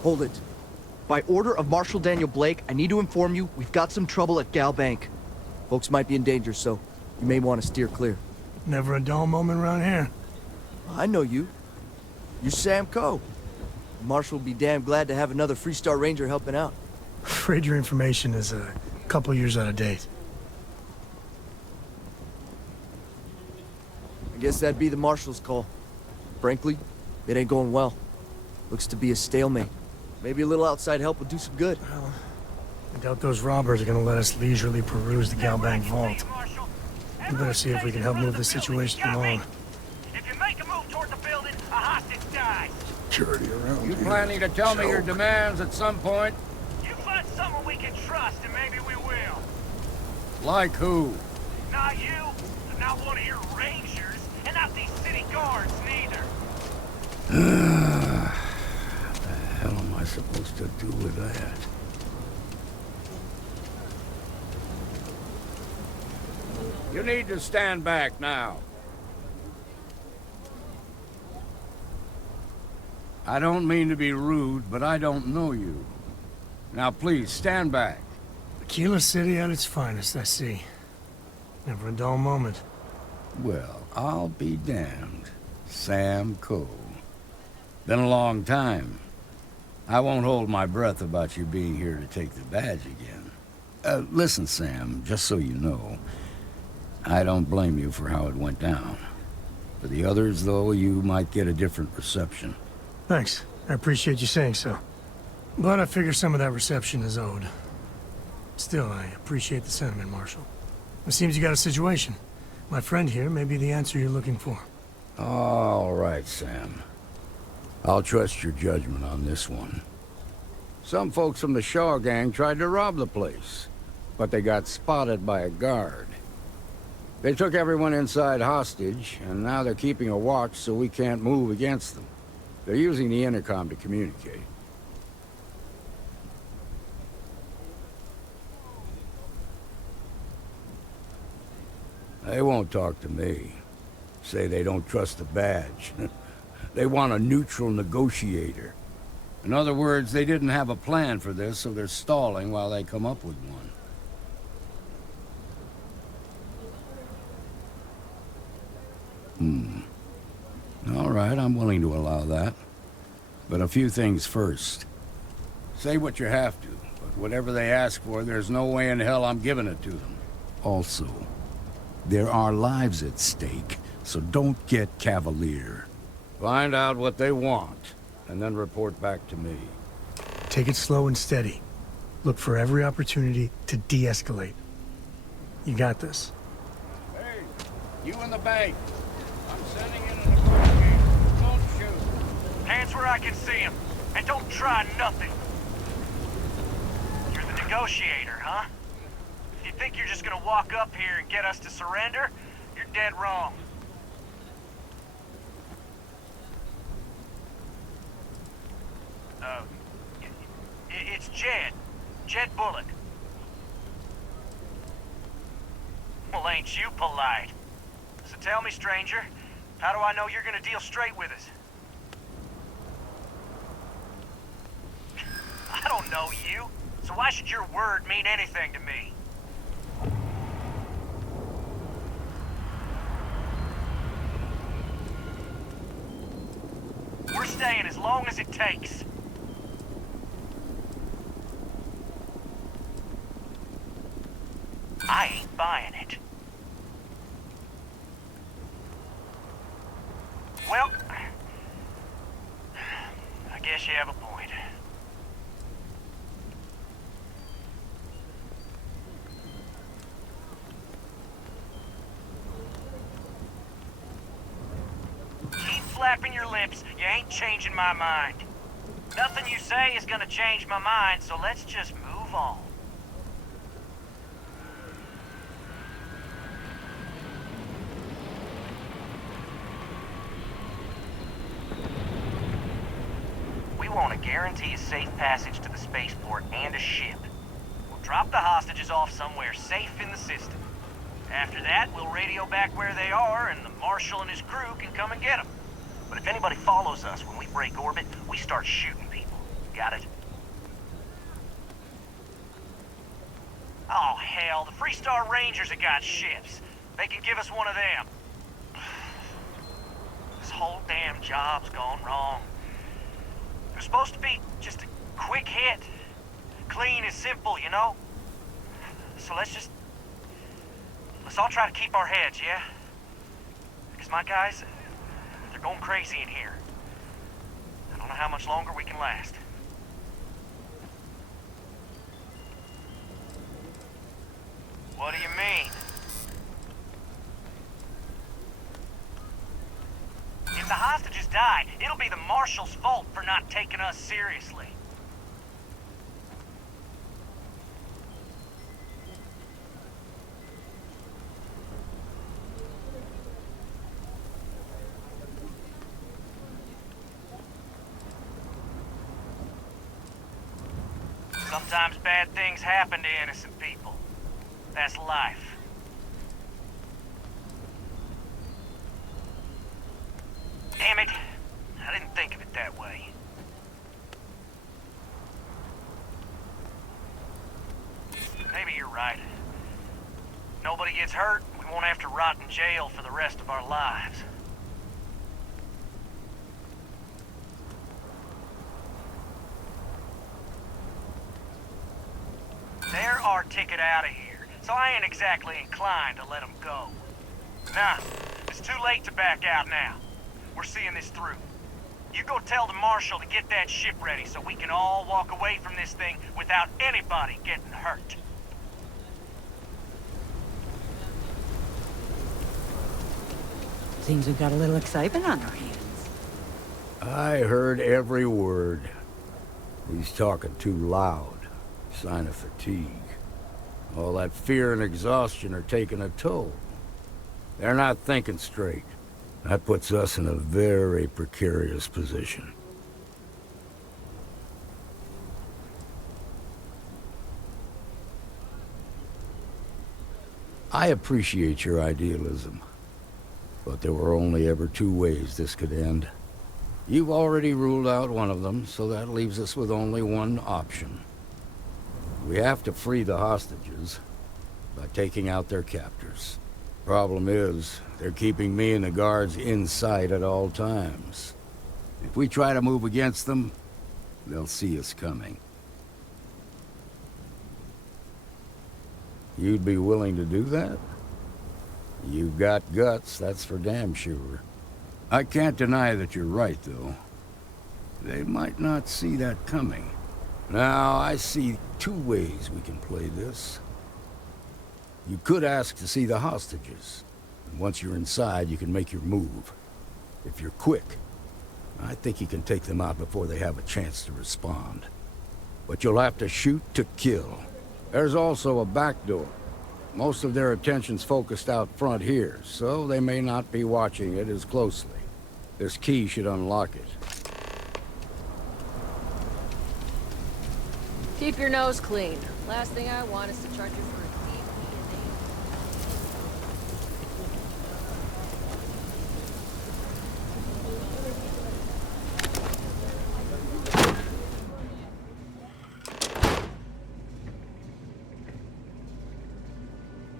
Hold it. By order of Marshal Daniel Blake, I need to inform you we've got some trouble at Gal Bank. Folks might be in danger, so you may want to steer clear. Never a dull moment around here. I know you. You're Sam Coe. Marshal will be damn glad to have another Freestar Ranger helping out. Afraid your information is a couple years out of date. I guess that'd be the Marshal's call. Frankly, it ain't going well. Looks to be a stalemate. Maybe a little outside help would do some good. Well, I doubt those robbers are gonna let us leisurely peruse the Gal Bank vault. We better see if we can help move the situation along. If you make a move toward the building, a hostage dies. Security around You planning to tell me your demands at some point? You find someone we can trust, and maybe we will. Like who? Not you, not one of your rangers, and not these city guards neither. The hell am I supposed to do with that? You need to stand back now. I don't mean to be rude, but I don't know you. Now please, stand back. Aquila City at its finest, I see. Never a dull moment. Well, I'll be damned. Sam Coe. Been a long time. I won't hold my breath about you being here to take the badge again. Listen, Sam, just so you know, I don't blame you for how it went down. For the others, though, you might get a different reception. Thanks. I appreciate you saying so. But I figure some of that reception is owed. Still, I appreciate the sentiment, Marshal. It seems you got a situation. My friend here may be the answer you're looking for. All right, Sam. I'll trust your judgment on this one. Some folks from the Shaw gang tried to rob the place, but they got spotted by a guard. They took everyone inside hostage, and now they're keeping a watch so we can't move against them. They're using the intercom to communicate. They won't talk to me. Say they don't trust the badge. They want a neutral negotiator. In other words, they didn't have a plan for this, so they're stalling while they come up with one. All right, I'm willing to allow that. But a few things first. Say what you have to, but whatever they ask for, there's no way in hell I'm giving it to them. Also, there are lives at stake, so don't get cavalier. Find out what they want, and then report back to me. Take it slow and steady. Look for every opportunity to de-escalate. You got this. Hey, you in the bank. I'm sending in an negotiator. Don't shoot. Hands where I can see him, and don't try nothing. You're the negotiator, huh? If you think you're just gonna walk up here and get us to surrender, you're dead wrong. It's Jed. Jed Bullock. Well, ain't you polite? So tell me, stranger, how do I know you're gonna deal straight with us? I don't know you, so why should your word mean anything to me? We're staying as long as it takes. I ain't buying it. Well, I guess you have a point. Keep flapping your lips. You ain't changing my mind. Nothing you say is gonna change my mind, so let's just move on. We want to guarantee a safe passage to the spaceport and a ship. We'll drop the hostages off somewhere safe in the system. After that, we'll radio back where they are, and the Marshal and his crew can come and get them. But if anybody follows us when we break orbit, we start shooting people. Got it? Oh, hell, the Freestar Rangers have got ships. They can give us one of them. This whole damn job's gone wrong. It was supposed to be just a quick hit. Clean and simple, you know? So let's all try to keep our heads, yeah? Because my guys, they're going crazy in here. I don't know how much longer we can last. What do you mean? If the hostages die, it'll be the Marshal's fault for not taking us seriously. Sometimes bad things happen to innocent people. That's life. Damn it. I didn't think of it that way. Maybe you're right. Nobody gets hurt, we won't have to rot in jail for the rest of our lives. They're our ticket out of here, so I ain't exactly inclined to let them go. Nah, it's too late to back out now. We're seeing this through. You go tell the Marshal to get that ship ready so we can all walk away from this thing without anybody getting hurt. Seems we've got a little excitement on our hands. I heard every word. He's talking too loud. Sign of fatigue. All that fear and exhaustion are taking a toll. They're not thinking straight. That puts us in a very precarious position. I appreciate your idealism, but there were only ever two ways this could end. You've already ruled out one of them, so that leaves us with only one option. We have to free the hostages by taking out their captors. Problem is, they're keeping me and the guards in sight at all times. If we try to move against them, they'll see us coming. You'd be willing to do that? You've got guts, that's for damn sure. I can't deny that you're right, though. They might not see that coming. Now, I see two ways we can play this. You could ask to see the hostages. And once you're inside, you can make your move. If you're quick, I think you can take them out before they have a chance to respond. But you'll have to shoot to kill. There's also a back door. Most of their attention's focused out front here, so they may not be watching it as closely. This key should unlock it. Keep your nose clean. Last thing I want is to charge you for a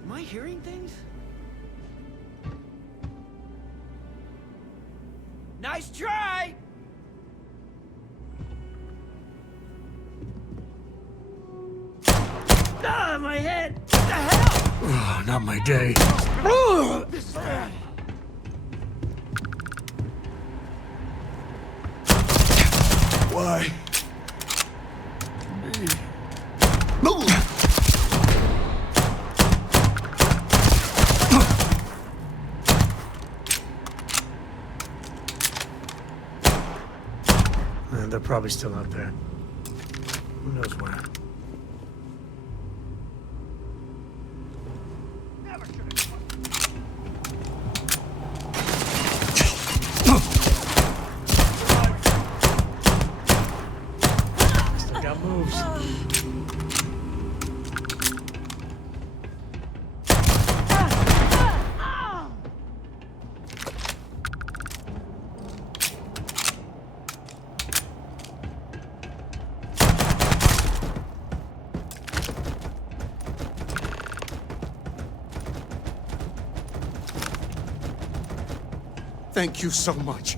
Am I hearing things? Nice try! Ah, my head! What the hell? Oh, not my day. This is bad. Why? They're probably still out there. Who knows where? Still got moves. Thank you so much.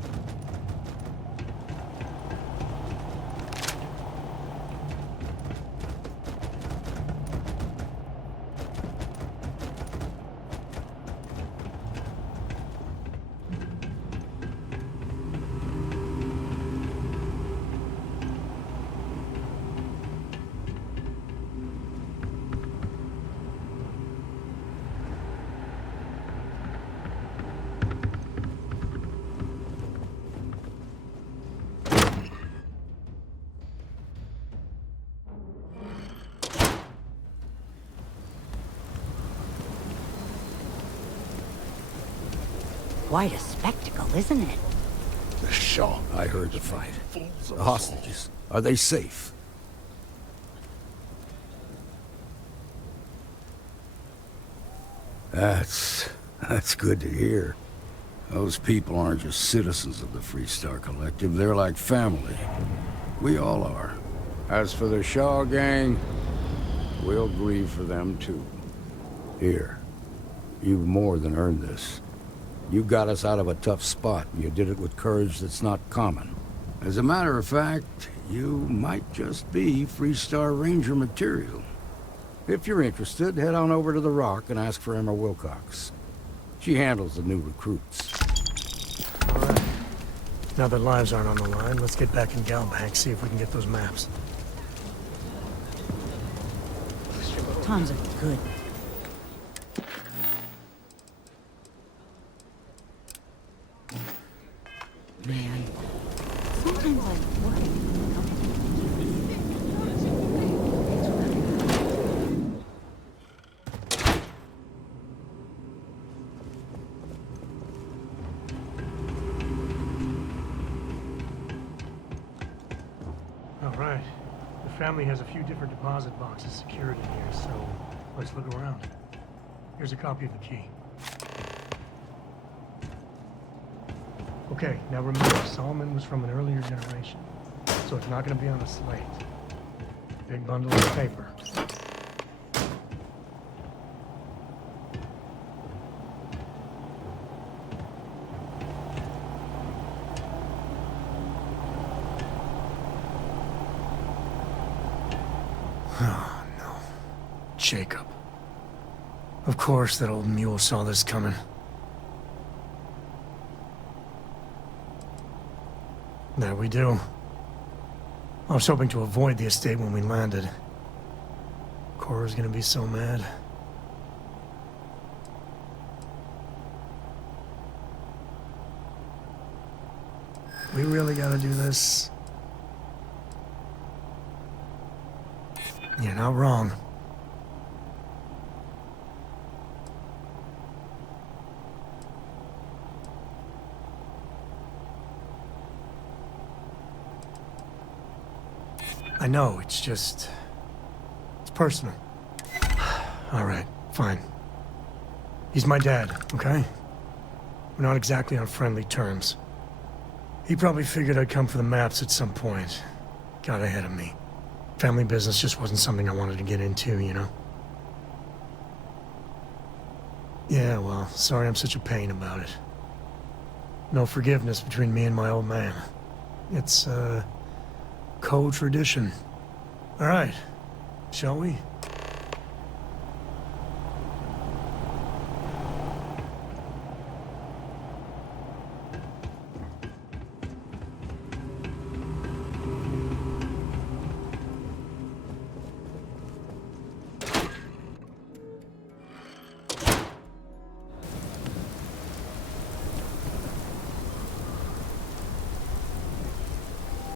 Quite a spectacle, isn't it? The Shaw. I heard the fight. The hostages. Are they safe? That's good to hear. Those people aren't just citizens of the Freestar Collective. They're like family. We all are. As for the Shaw gang, we'll grieve for them too. Here. You've more than earned this. You got us out of a tough spot, and you did it with courage that's not common. As a matter of fact, you might just be Freestar Ranger material. If you're interested, head on over to the Rock and ask for Emma Wilcox. She handles the new recruits. All right. Now that lives aren't on the line, let's get back in Galbank, see if we can get those maps. Tons of good. Man, sometimes I worry. All right. The family has a few different deposit boxes secured in here, so let's look around. Here's a copy of the key. Okay, now remember, Solomon was from an earlier generation, so it's not going to be on a slate. Big bundle of paper. Oh, no. Jacob. Of course that old mule saw this coming. There we do. I was hoping to avoid the estate when we landed. Cora's gonna be so mad. We really gotta do this? You're not wrong. I know, it's personal. All right, fine. He's my dad, okay? We're not exactly on friendly terms. He probably figured I'd come for the maps at some point. Got ahead of me. Family business just wasn't something I wanted to get into, you know? Yeah, well, sorry I'm such a pain about it. No forgiveness between me and my old man. It's, co-tradition. All right, shall we?